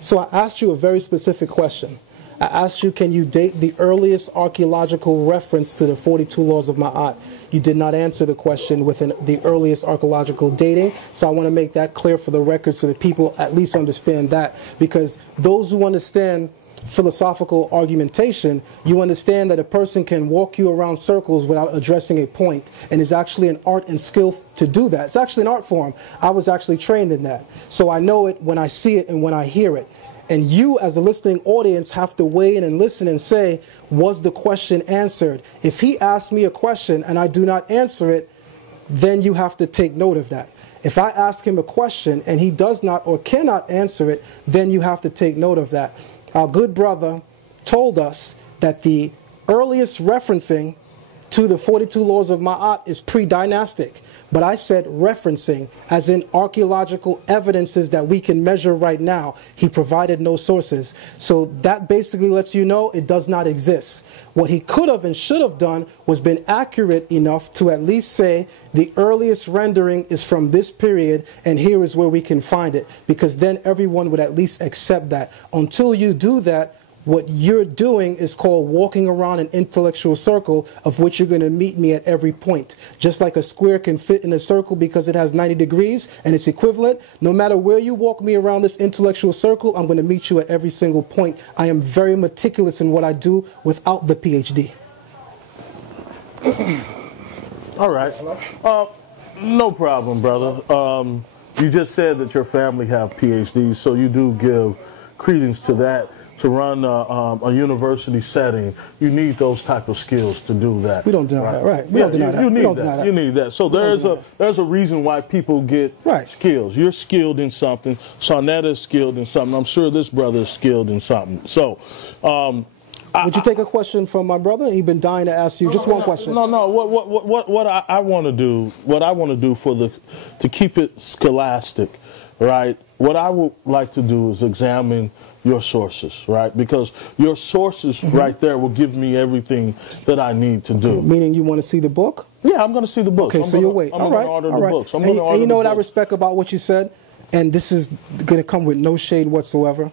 So I asked you a very specific question. I asked you, can you date the earliest archaeological reference to the 42 laws of Ma'at? You did not answer the question within the earliest archaeological dating, so I want to make that clear for the record so that people at least understand that. Because those who understand philosophical argumentation, you understand that a person can walk you around circles without addressing a point, and it's actually an art and skill to do that. It's actually an art form. I was actually trained in that. So I know it when I see it and when I hear it. And you, as a listening audience, have to weigh in and listen and say, was the question answered? If he asks me a question and I do not answer it, then you have to take note of that. If I ask him a question and he does not or cannot answer it, then you have to take note of that. Our good brother told us that the earliest referencing to the 42 laws of Ma'at is pre-dynastic. But I said referencing, as in archaeological evidences that we can measure right now. He provided no sources. So that basically lets you know it does not exist. What he could have and should have done was been accurate enough to at least say the earliest rendering is from this period and here is where we can find it. Because then everyone would at least accept that. Until you do that, what you're doing is called walking around an intellectual circle of which you're going to meet me at every point. Just like a square can fit in a circle because it has 90 degrees and it's equivalent, no matter where you walk me around this intellectual circle, I'm going to meet you at every single point. I am very meticulous in what I do without the PhD. All right. No problem, brother. You just said that your family have PhDs, so you do give credence to that. to run a university setting, you need those type of skills to do that. We don't deny that, right? We don't deny that. You need We don't that. deny that. You need that. So there's a reason why people get skills. You're skilled in something. sa.neter is skilled in something. I'm sure this brother is skilled in something. So. Would you take a question from my brother? He's been dying to ask you just one question. No. What I want to do, to keep it scholastic, right? What I would like to do is examine your sources, right? Because your sources right there will give me everything that I need to do. Meaning you want to see the book? Yeah, I'm going to see the books. Okay, so you'll wait. I'm going to order the books. And you know what I respect about what you said? And this is going to come with no shade whatsoever.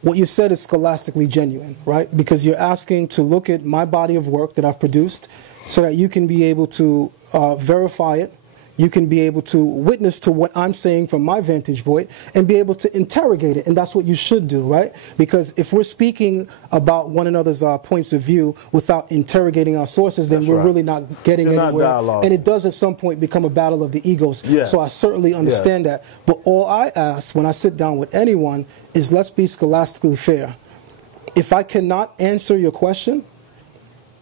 What you said is scholastically genuine, right? Because you're asking to look at my body of work that I've produced so that you can be able to verify it. You can be able to witness to what I'm saying from my vantage point and be able to interrogate it. And that's what you should do, right? Because if we're speaking about one another's points of view without interrogating our sources, then we're really not getting anywhere. And it does at some point become a battle of the egos. Yes. So I certainly understand that. But all I ask when I sit down with anyone is let's be scholastically fair. If I cannot answer your question,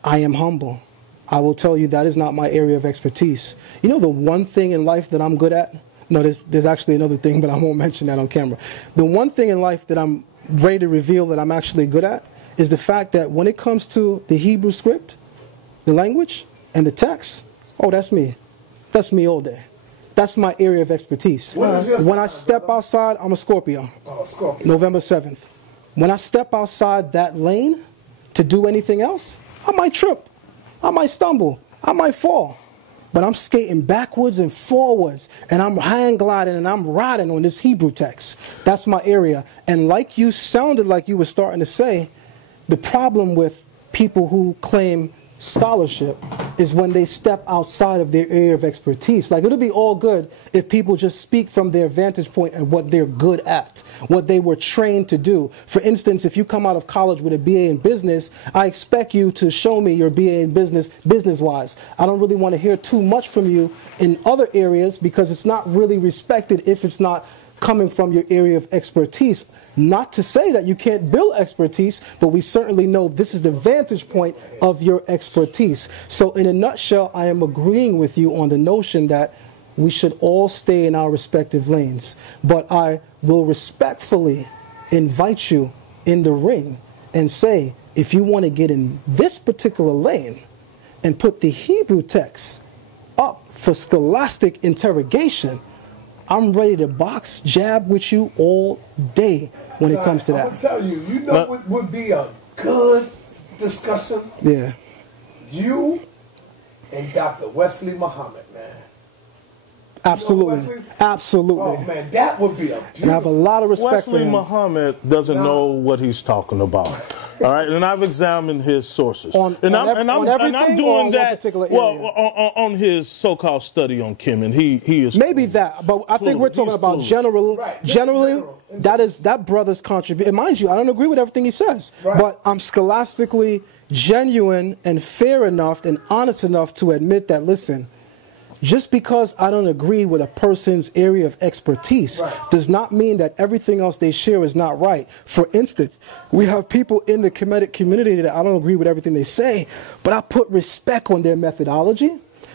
I am humble. I will tell you that is not my area of expertise. You know the one thing in life that I'm good at? No, there's actually another thing, but I won't mention that on camera. The one thing in life that I'm ready to reveal that I'm actually good at is the fact that when it comes to the Hebrew script, the language, and the text, oh, that's me. That's me all day. That's my area of expertise. When I step outside, I'm a Scorpio. Oh, Scorpio. November 7th. When I step outside that lane to do anything else, I might trip. I might stumble, I might fall, but I'm skating backwards and forwards, and I'm hang gliding and I'm riding on this Hebrew text. That's my area. And like you sounded like you were starting to say, the problem with people who claim scholarship is when they step outside of their area of expertise. Like, it'll be all good if people just speak from their vantage point and what they're good at, what they were trained to do. For instance, if you come out of college with a BA in business, I expect you to show me your BA in business-wise. I don't really want to hear too much from you in other areas because it's not really respected if it's not coming from your area of expertise. Not to say that you can't build expertise, but we certainly know this is the vantage point of your expertise. So in a nutshell, I am agreeing with you on the notion that we should all stay in our respective lanes. But I will respectfully invite you in the ring and say, if you want to get in this particular lane and put the Hebrew text up for scholastic interrogation, I'm ready to box, jab with you all day when it comes to that. I'm going to tell you, you know what would be a good discussion? Yeah. You and Dr. Wesley Muhammad, man. Absolutely. Absolutely. Oh, man, that would be a beautiful... And I have a lot of respect for Wesley him. Muhammad doesn't know what he's talking about. All right, and I've examined his sources. I'm doing that on his so-called study on Kim, and he is maybe that, but I think we're talking about generally. That brother's contribution. And mind you, I don't agree with everything he says, but I'm scholastically genuine and fair enough and honest enough to admit that, listen, just because I don't agree with a person's area of expertise does not mean that everything else they share is not right. For instance, we have people in the Kemetic community that I don't agree with everything they say, but I put respect on their methodology,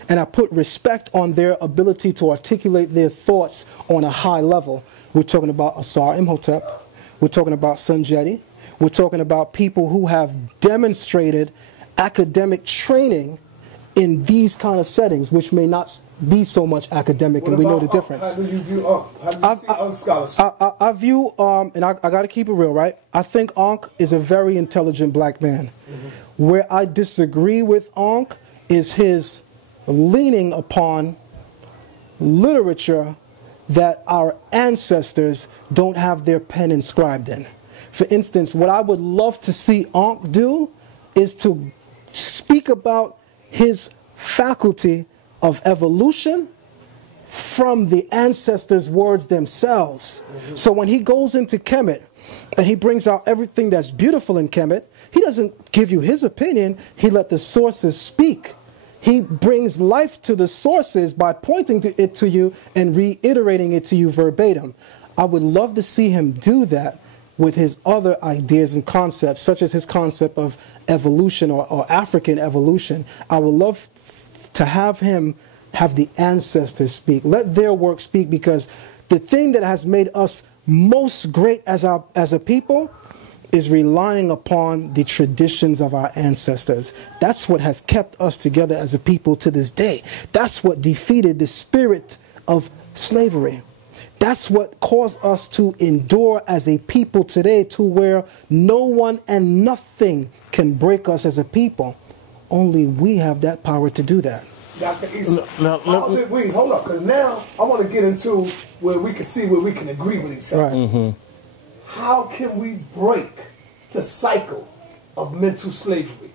and I put respect on their ability to articulate their thoughts on a high level. We're talking about Asar Imhotep. We're talking about Sunjeti. We're talking about people who have demonstrated academic training in these kind of settings, which may not be so much academic, and we know the difference. How do you view Ankh? How do you see Ankh scholarship? I view, and I got to keep it real, right? I think Ankh is a very intelligent black man. Where I disagree with Ankh is his leaning upon literature that our ancestors don't have their pen inscribed in. For instance, what I would love to see Ankh do is to speak about his faculty of evolution from the ancestors' words themselves. So when he goes into Kemet and he brings out everything that's beautiful in Kemet, he doesn't give you his opinion, he let the sources speak. He brings life to the sources by pointing to it to you and reiterating it to you verbatim. I would love to see him do that with his other ideas and concepts, such as his concept of evolution or African evolution. I would love to have him have the ancestors speak. Let their work speak, because the thing that has made us most great as a people is relying upon the traditions of our ancestors. That's what has kept us together as a people to this day. That's what defeated the spirit of slavery. That's what caused us to endure as a people today, to where no one and nothing can break us as a people. Only we have that power to do that. Dr. Issa, hold up, because now I want to get into where we can see where we can agree with each other. Right. How can we break the cycle of mental slavery?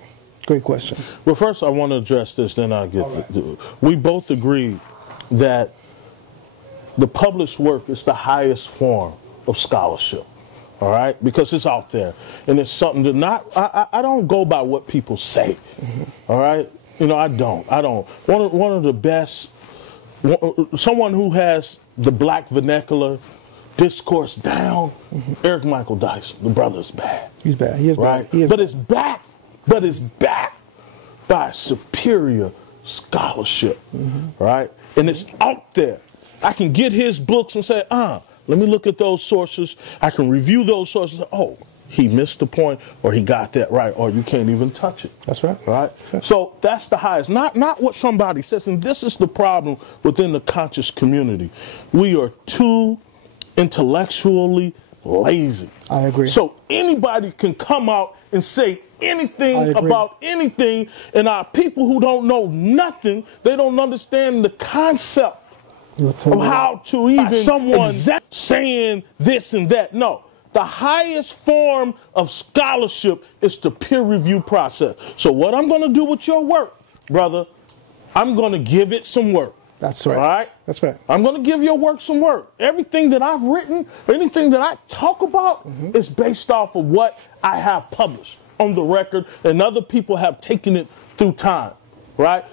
Great question. Well, first I want to address this, then I'll get to we both agree that the published work is the highest form of scholarship, all right? Because it's out there, and it's something that I don't go by what people say, all right? You know, I don't. One of the best, someone who has the black vernacular discourse down, Eric Michael Dyson, the brother's bad. He's bad. He is right? bad. He is but it's backed by superior scholarship, right? And it's out there. I can get his books and say, let me look at those sources. I can review those sources. Oh, he missed the point, or he got that right, or you can't even touch it. That's right. Right? So that's the highest. Not what somebody says. And this is the problem within the conscious community. We are too intellectually lazy. I agree. So anybody can come out and say anything about anything, and our people who don't know nothing, they don't understand the concept of how to even someone saying this and that. No. The highest form of scholarship is the peer review process. So what I'm going to do with your work, brother, I'm going to give it some work. That's right. All right? That's right. I'm going to give your work some work. Everything that I've written, anything that I talk about is based off of what I have published on the record, and other people have taken it through time, right?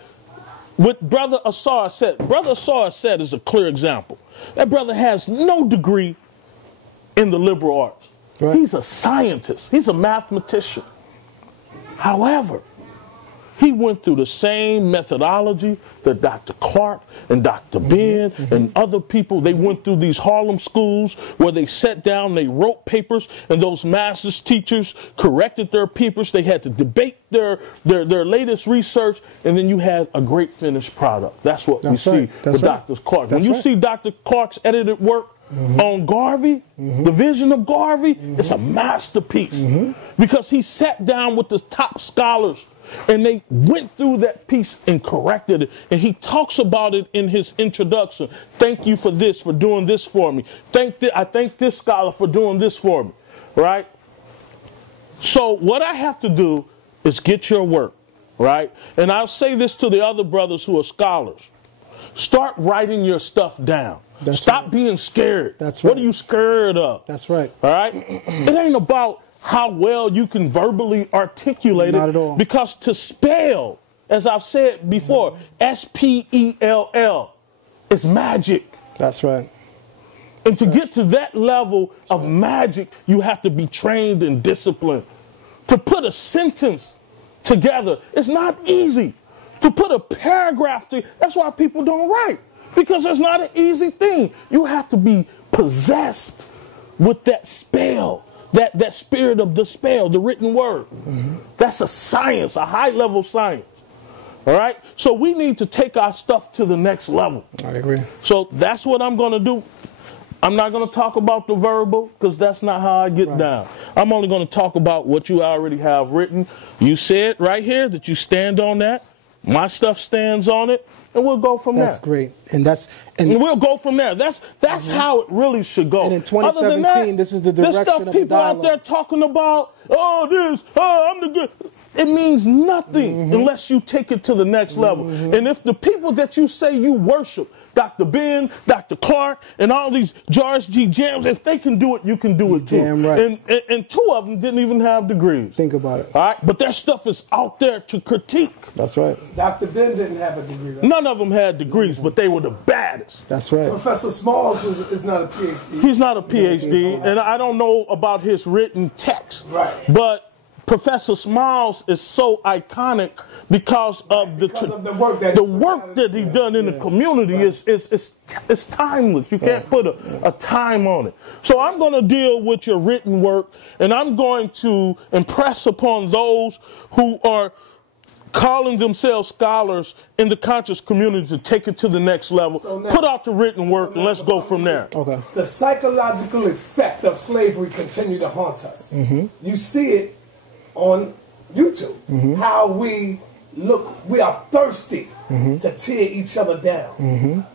What Brother Asar said is a clear example. That brother has no degree in the liberal arts. Right. He's a scientist. He's a mathematician. However, he went through the same methodology that Dr. Clark and Dr. Ben and other people. They went through these Harlem schools where they sat down, they wrote papers, and those master's teachers corrected their papers. They had to debate their latest research, and then you had a great finished product. That's what we see with Dr. Clark. When you see Dr. Clark's edited work on Garvey, the vision of Garvey, it's a masterpiece because he sat down with the top scholars and they went through that piece and corrected it. And he talks about it in his introduction. Thank you for this, for doing this for me. I thank this scholar for doing this for me, right? So what I have to do is get your work, right? And I'll say this to the other brothers who are scholars. Start writing your stuff down. Stop being scared. That's right. What are you scared of? That's right. All right? It ain't about how well you can verbally articulate it. Not at all. Because to spell, as I've said before, S-P-E-L-L is magic. That's right. And to get to that level of magic, you have to be trained and disciplined. To put a sentence together, it's not easy. To put a paragraph together, that's why people don't write. Because it's not an easy thing. You have to be possessed with that spell, that spirit of the spell, the written word. That's a science, a high-level science. All right? So we need to take our stuff to the next level. I agree. So that's what I'm going to do. I'm not going to talk about the verbal because that's not how I get down. I'm only going to talk about what you already have written. You said right here that you stand on that. My stuff stands on it, and we'll go from there. That's great. And we'll go from there. That's how it really should go. And in 2017, this is the direction of the dialogue. This stuff people out there talking about, I'm the good. It means nothing unless you take it to the next level. And if the people that you say you worship Dr. Ben, Dr. Clark, and all these George G. Jams, if they can do it, you can do it too. Damn right. And two of them didn't even have degrees. Think about it. All right, but their stuff is out there to critique. That's right. Dr. Ben didn't have a degree, right? None of them had degrees, but they were the baddest. That's right. Professor Smalls is not a PhD. He's not a PhD, and I don't know about his written text. Right. But Professor Smalls is so iconic because of the work that he done in the community is timeless. You can't put a time on it. So I'm going to deal with your written work, and I'm going to impress upon those who are calling themselves scholars in the conscious community to take it to the next level. So now, put out the written work and let's go from there. Okay. The psychological effect of slavery continue to haunt us. You see it on YouTube, how we look, we are thirsty to tear each other down.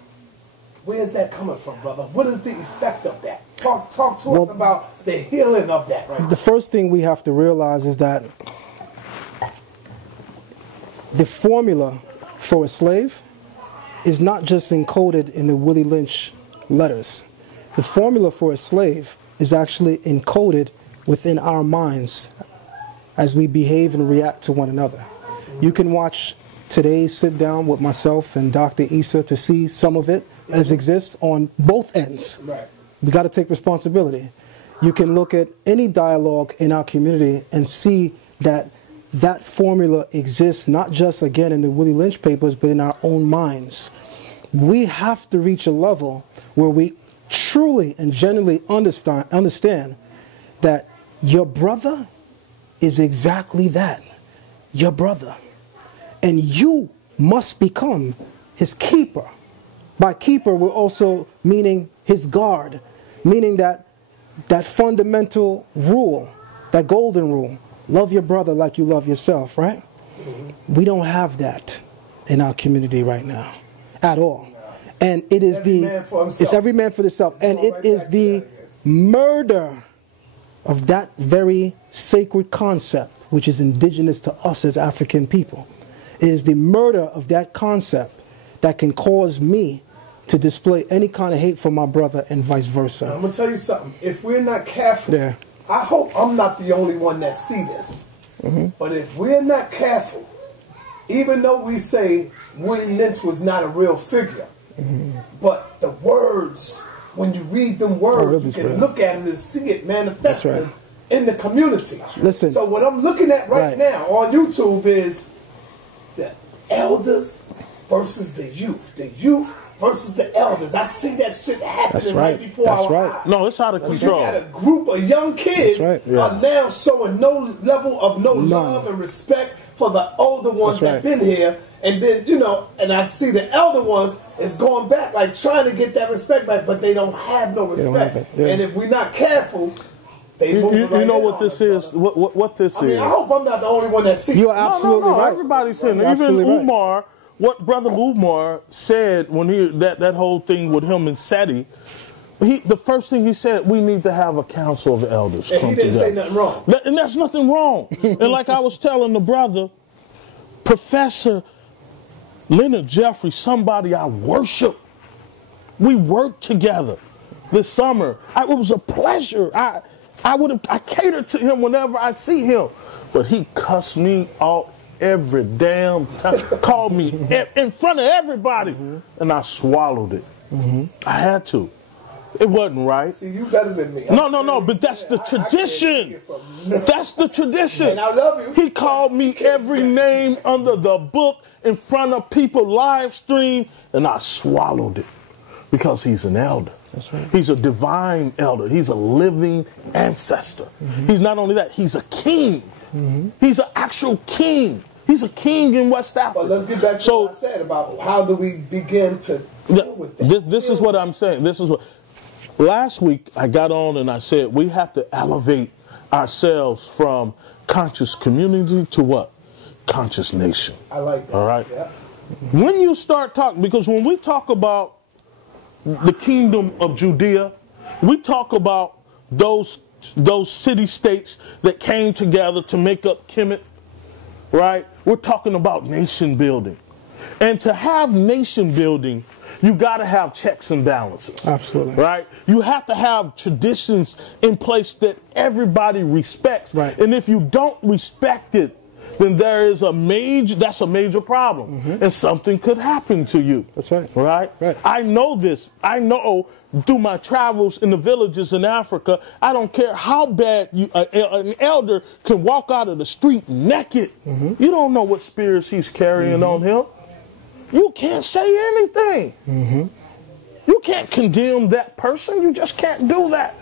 Where's that coming from, brother? What is the effect of that? Talk to us about the healing of that right now. The first thing we have to realize is that the formula for a slave is not just encoded in the Willie Lynch letters. The formula for a slave is actually encoded within our minds as we behave and react to one another. You can watch today's sit down with myself and Dr. Issa to see some of it as exists on both ends. Right. We got to take responsibility. You can look at any dialogue in our community and see that that formula exists not just, again, in the Willie Lynch papers, but in our own minds. We have to reach a level where we truly and genuinely understand that your brother is exactly that, your brother. And you must become his keeper. By keeper, we're also meaning his guard, meaning that fundamental rule, that golden rule, love your brother like you love yourself, right? We don't have that in our community right now, at all. And it is it's every man for himself. And it is the murder of that very sacred concept, which is indigenous to us as African people. It is the murder of that concept that can cause me to display any kind of hate for my brother and vice versa. Now, I'm going to tell you something. If we're not careful, I hope I'm not the only one that see this. But if we're not careful, even though we say Willie Lynch was not a real figure, but the words, when you read them words, you can look at it and see it manifested in the community. Listen. So what I'm looking at right now on YouTube is the elders versus the youth versus the elders. I see that shit happening right before our eyes. No, it's out of control. You got a group of young kids are now showing no level of love and respect for the older ones that been here. And then, you know, and I see the elder ones is going back, like trying to get that respect back, but they don't have no respect. And if we're not careful, they move you know what this is? What this is? I mean, I hope I'm not the only one that sees it. You're absolutely right. Everybody's saying it. Even Umar, what Brother Umar said when that whole thing with him and Seti, the first thing he said, we need to have a council of elders. And he didn't say nothing wrong. And there's nothing wrong. And like I was telling the brother, Professor Leonard Jeffrey, somebody I worship. We worked together this summer. It was a pleasure. I catered to him whenever I see him. But he cussed me out every damn time. Called me in front of everybody. And I swallowed it. I had to. It wasn't right. See, you better than me. No, but that's the tradition. That's the tradition. And I love you. He called me every name under the book in front of people, live stream, and I swallowed it because he's an elder. That's right. He's a divine elder. He's a living ancestor. He's not only that, he's a king. He's an actual king. He's a king in West Africa. But let's get back to what I said about how do we begin to deal with that. This is what I'm saying. This is what. Last week I got on and I said we have to elevate ourselves from conscious community to what? Conscious nation. I like that. All right? Yeah. When you start talking, because when we talk about the kingdom of Judea, we talk about those city-states that came together to make up Kemet, right? We're talking about nation building. And to have nation building, You got to have checks and balances. Absolutely. Right? You have to have traditions in place that everybody respects. Right. And if you don't respect it, then that's a major problem. And something could happen to you. That's right. Right? Right. I know this. I know through my travels in the villages in Africa, I don't care how bad an elder can walk out of the street naked. You don't know what spirits he's carrying on him. You can't say anything. You can't condemn that person. You just can't do that.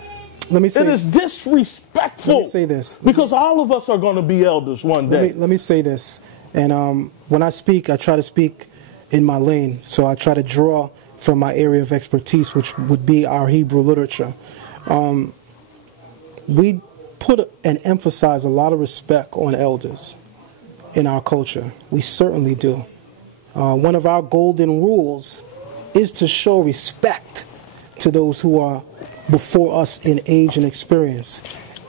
Let me say, it is disrespectful. Let me say this. Because all of us are going to be elders one day. Let me say this. And when I speak, I try to speak in my lane. So I try to draw from my area of expertise, which would be our Hebrew literature. We put and emphasize a lot of respect on elders in our culture. We certainly do. One of our golden rules is to show respect to those who are before us in age and experience.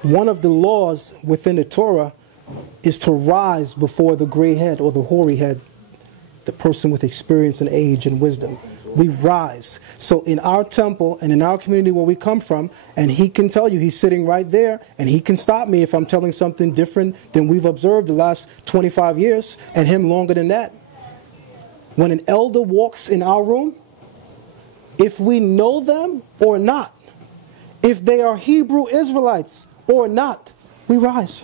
One of the laws within the Torah is to rise before the gray head or the hoary head, the person with experience and age and wisdom. We rise. So in our temple and in our community where we come from, and he can tell you, he's sitting right there, and he can stop me if I'm telling something different than we've observed the last 25 years, and him longer than that. When an elder walks in our room, if we know them or not, if they are Hebrew Israelites or not, we rise.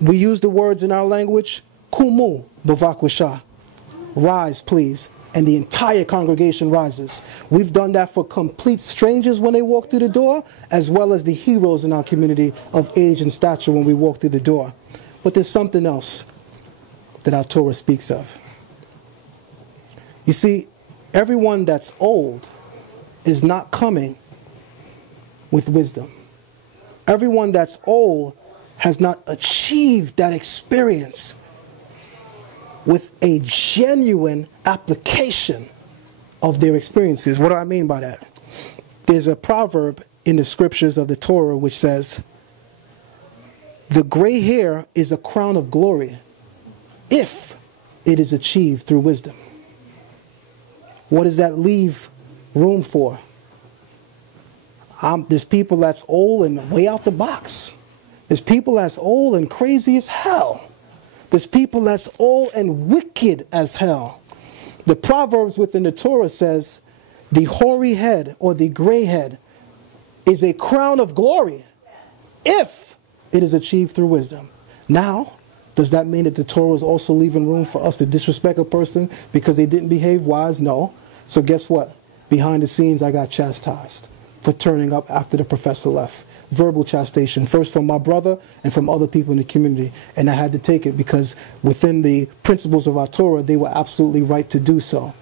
We use the words in our language, kumu b'vakwisha, rise please, and the entire congregation rises. We've done that for complete strangers when they walk through the door, as well as the heroes in our community of age and stature when we walk through the door. But there's something else that our Torah speaks of. You see, everyone that's old is not coming with wisdom. Everyone that's old has not achieved that experience with a genuine application of their experiences. What do I mean by that? There's a proverb in the scriptures of the Torah which says, the gray hair is a crown of glory if it is achieved through wisdom. What does that leave room for? There's people that's old and way out the box. There's people that's old and crazy as hell. There's people that's old and wicked as hell. The Proverbs within the Torah says, the hoary head or the gray head is a crown of glory if it is achieved through wisdom. Now, does that mean that the Torah is also leaving room for us to disrespect a person because they didn't behave wise? No. So guess what? Behind the scenes, I got chastised for turning up after the professor left. Verbal chastisement, first from my brother and from other people in the community. And I had to take it because within the principles of our Torah, they were absolutely right to do so.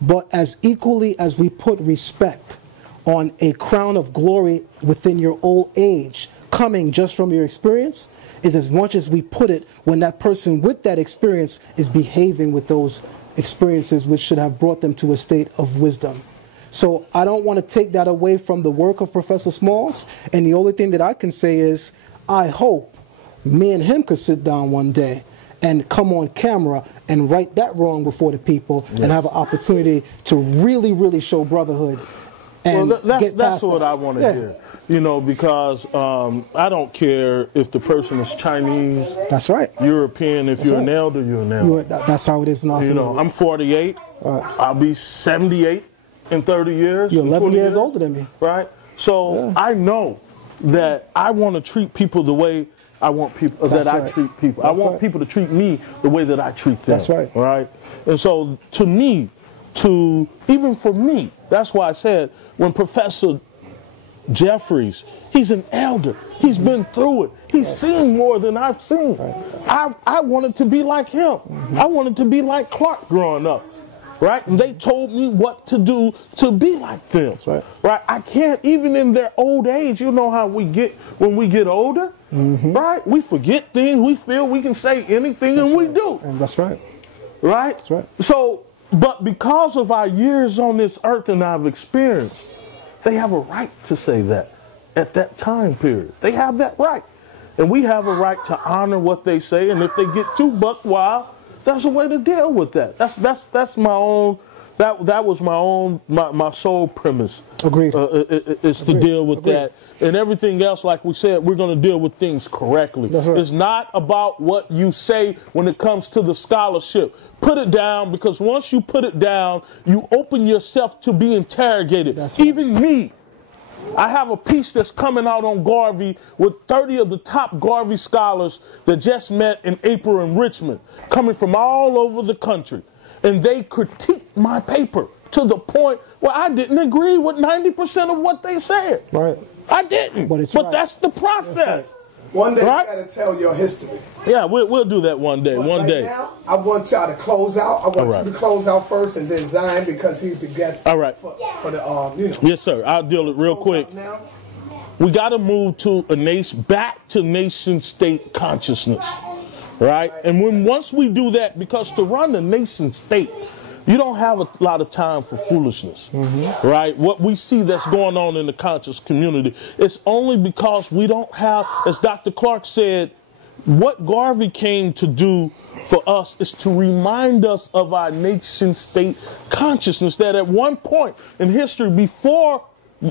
But as equally as we put respect on a crown of glory within your old age, coming just from your experience, is as much as we put it when that person with that experience is behaving with those experiences which should have brought them to a state of wisdom. So I don't want to take that away from the work of Professor Smalls, and the only thing that I can say is I hope me and him could sit down one day and come on camera and right that wrong before the people and have an opportunity to really, really show brotherhood. And well, that's what I want to hear. You know, because I don't care if the person is Chinese. That's right. European. If you're an elder, you're an elder. That's how it is in our community. You know, I'm 48. I'll be 78 in 30 years. You're 11 years older than me. Right? So I know that I want to treat people the way I want people I treat people. I want people to treat me the way that I treat them. That's right. Right? And so to me, even for me, that's why I said when Professor Jeffries, he's an elder. He's been through it. He's seen more than I've seen. I wanted to be like him. I wanted to be like Clark growing up. Right? And they told me what to do to be like them. Right? I can't, even in their old age, you know how we get when we get older? Right? We forget things. We feel we can say anything and we do. And that's right. Right? That's right. So, but because of our years on this earth and I've experienced, they have a right to say that at that time period. They have that right. And we have a right to honor what they say. And if they get too buck wild, there's a way to deal with that. That's my own That was my sole premise. Agreed. Is to deal with that. And everything else, like we said, we're going to deal with things correctly. That's right. It's not about what you say when it comes to the scholarship. Put it down, because once you put it down, you open yourself to be interrogated. That's right. Even me. I have a piece that's coming out on Garvey with 30 of the top Garvey scholars that just met in April in Richmond, coming from all over the country. And they critiqued my paper to the point where I didn't agree with 90% of what they said. Right. I didn't. But that's the process. One day right? you got to tell your history. Yeah, we'll do that one day. But now, I want y'all to close out. I want you to close out first, and then Zion, because he's the guest. All right. For the Yes, sir. I'll deal it real quick. We got to move to back to nation state consciousness, right? And once we do that, because to run the nation state, you don't have a lot of time for foolishness, right? What we see that's going on in the conscious community, it's only because we don't have, as Dr. Clark said, what Garvey came to do for us is to remind us of our nation state consciousness, that at one point in history before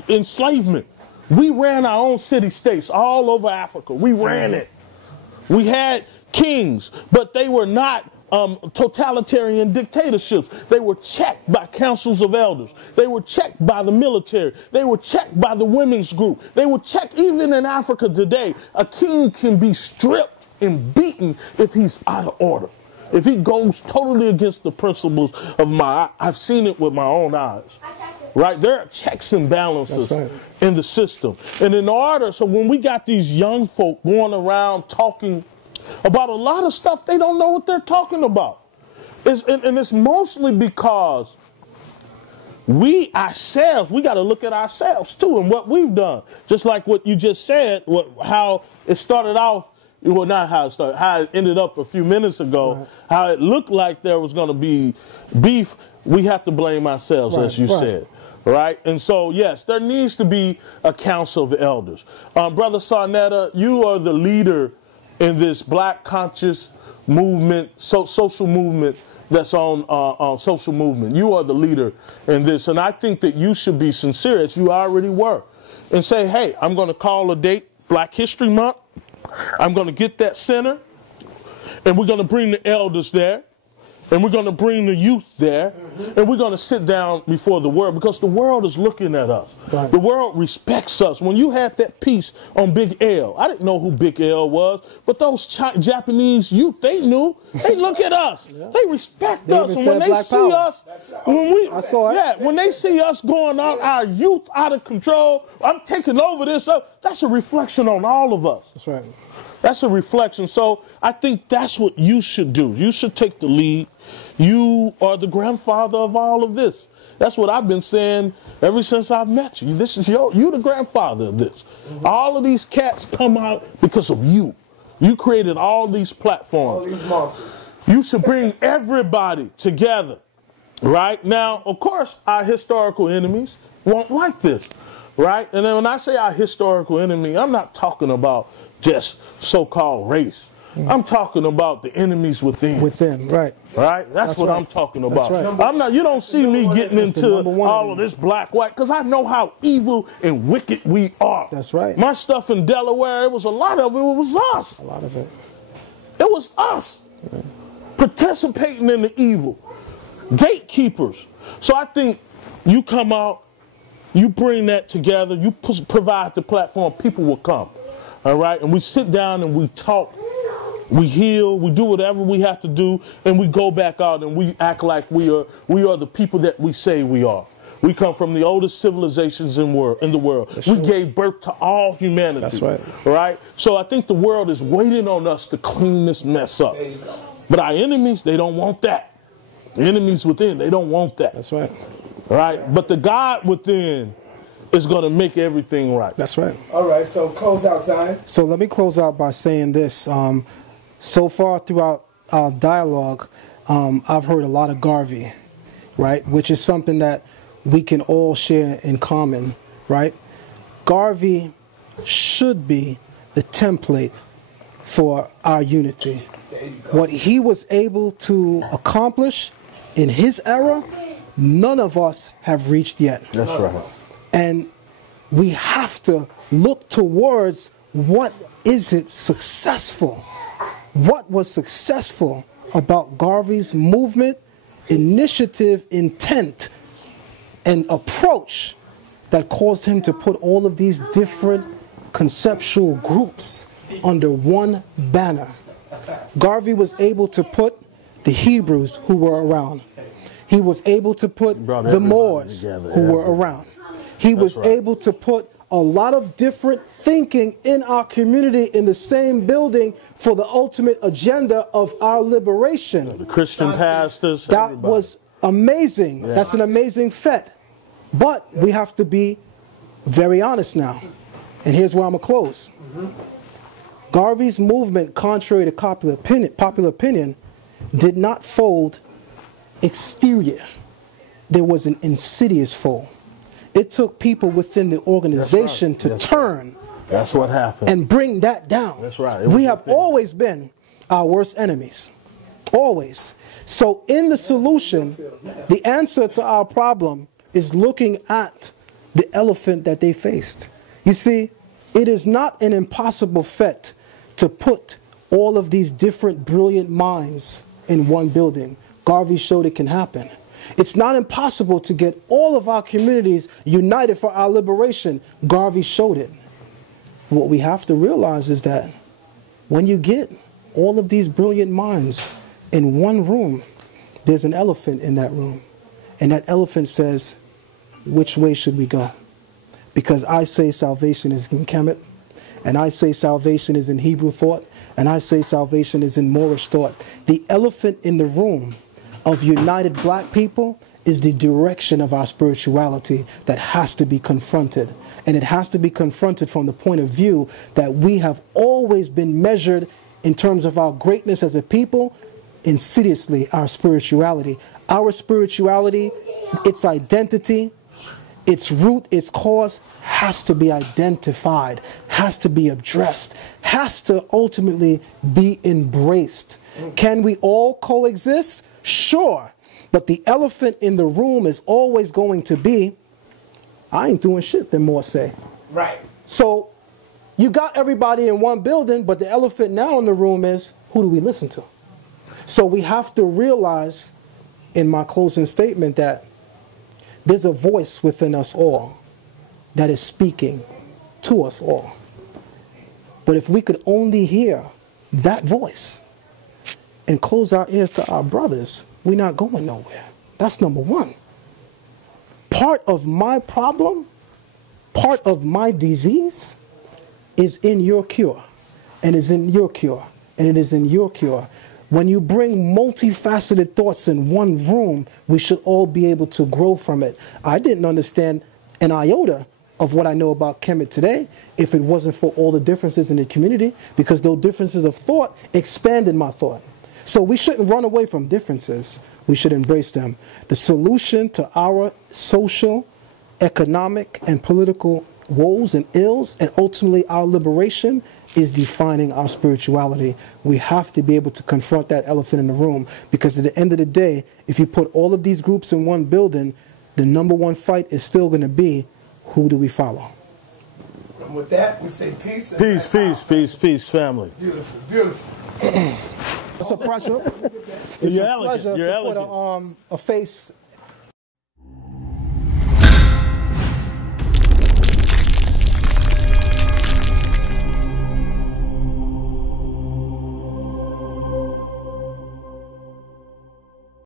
enslavement, we ran our own city-states all over Africa. We ran it. We had kings, but they were not totalitarian dictatorships. They were checked by councils of elders. They were checked by the military. They were checked by the women's group. They were checked even in Africa today. A king can be stripped and beaten if he's out of order. If he goes totally against the principles of I've seen it with my own eyes. Right? There are checks and balances in the system. And so when we got these young folk going around talking about a lot of stuff, they don't know what they're talking about. And it's mostly because we got to look at ourselves too and what we've done. Just like what you just said, how it started off, well, not how it started, how it ended up a few minutes ago, how it looked like there was going to be beef. We have to blame ourselves, as you said. Right? And so, yes, there needs to be a council of elders. Brother sa.neter, you are the leader in this black conscious movement, social movement that's on social movement. You are the leader in this. And I think that you should be sincere, as you already were, and say, hey, I'm going to call a date, Black History Month. I'm going to get that center, and we're going to bring the elders there, and we're going to bring the youth there, and we're going to sit down before the world, because the world is looking at us. Right. The world respects us. When you had that piece on Big L, I didn't know who Big L was, but those Japanese youth, they knew. They look at us. They respect us. And when they see us, when they see us going out, our youth out of control, I'm taking over this, that's a reflection on all of us. That's right. That's a reflection. So I think that's what you should do. You should take the lead. You are the grandfather of all of this. That's what I've been saying ever since I've met you. This is you the grandfather of this. All of these cats come out because of you. You created all these platforms. All these monsters. You should bring everybody together. Right? Now, of course, our historical enemies won't like this. Right? And then when I say our historical enemy, I'm not talking about just so-called race. I'm talking about the enemies within. Within, right. Right? That's what I'm talking about. Right. You don't see me getting into all of this black, white, because I know how evil and wicked we are. That's right. My stuff in Delaware, a lot of it was us. A lot of it. It was us. Right. Participating in the evil. Gatekeepers. So I think you come out, you bring that together, you provide the platform, people will come. All right? And we sit down and we talk. We heal, we do whatever we have to do, and we go back out and we act like we are the people that we say we are. We come from the oldest civilizations in the world. That's we gave birth to all humanity. That's right. Right? So I think the world is waiting on us to clean this mess up. But our enemies, they don't want that. The enemies within, they don't want that. That's right. Right? But the God within is going to make everything right. That's right. All right, so close out, Zion. So let me close out by saying this. So far throughout our dialogue, I've heard a lot of Garvey, right? Which is something that we can all share in common, right? Garvey should be the template for our unity. What he was able to accomplish in his era none of us have reached yet. That's right. And we have to look towards what is it successful. What was successful about Garvey's movement, initiative, intent, and approach that caused him to put all of these different conceptual groups under one banner. Garvey was able to put the Hebrews who were around. He was able to put the Moors who were around. He was able to put a lot of different thinking in our community in the same building for the ultimate agenda of our liberation. The Christian pastors. That was amazing. Yeah. That's an amazing fet. But we have to be very honest now. And here's where I'm going to close. Garvey's movement, contrary to popular opinion, did not fold exterior. There was an insidious fold. It took people within the organization to turn. That's what happened. And bring that down. That's right. We have always been our worst enemies. Always. So in the solution, the answer to our problem is looking at the elephant that they faced. You see, it is not an impossible fet to put all of these different brilliant minds in one building. Garvey showed it can happen. It's not impossible to get all of our communities united for our liberation. Garvey showed it. What we have to realize is that when you get all of these brilliant minds in one room, there's an elephant in that room. And that elephant says, which way should we go? Because I say salvation is in Kemet, and I say salvation is in Hebrew thought, and I say salvation is in Moorish thought. The elephant in the room of united black people is the direction of our spirituality that has to be confronted. And it has to be confronted from the point of view that we have always been measured in terms of our greatness as a people, insidiously our spirituality. Our spirituality, its identity, its root, its cause has to be identified, has to be addressed, has to ultimately be embraced. Can we all coexist? Sure. But the elephant in the room is always going to be, I ain't doing shit, then more say. Right. So you got everybody in one building, but the elephant now in the room is, who do we listen to? So we have to realize in my closing statement that there's a voice within us all that is speaking to us all. But if we could only hear that voice and close our ears to our brothers, we're not going nowhere. That's number one. Part of my problem, part of my disease is in your cure, and is in your cure, and it is in your cure. When you bring multifaceted thoughts in one room, we should all be able to grow from it. I didn't understand an iota of what I know about Kemet today if it wasn't for all the differences in the community, because those differences of thought expanded my thought. So we shouldn't run away from differences. We should embrace them. The solution to our social, economic, and political woes and ills, and ultimately our liberation, is defining our spirituality. We have to be able to confront that elephant in the room, because at the end of the day, if you put all of these groups in one building, the number one fight is still going to be, who do we follow? And with that, we say peace. Peace, peace, peace, peace, family. Beautiful, beautiful. It's a pleasure. You're elegant. You're elegant. To put a face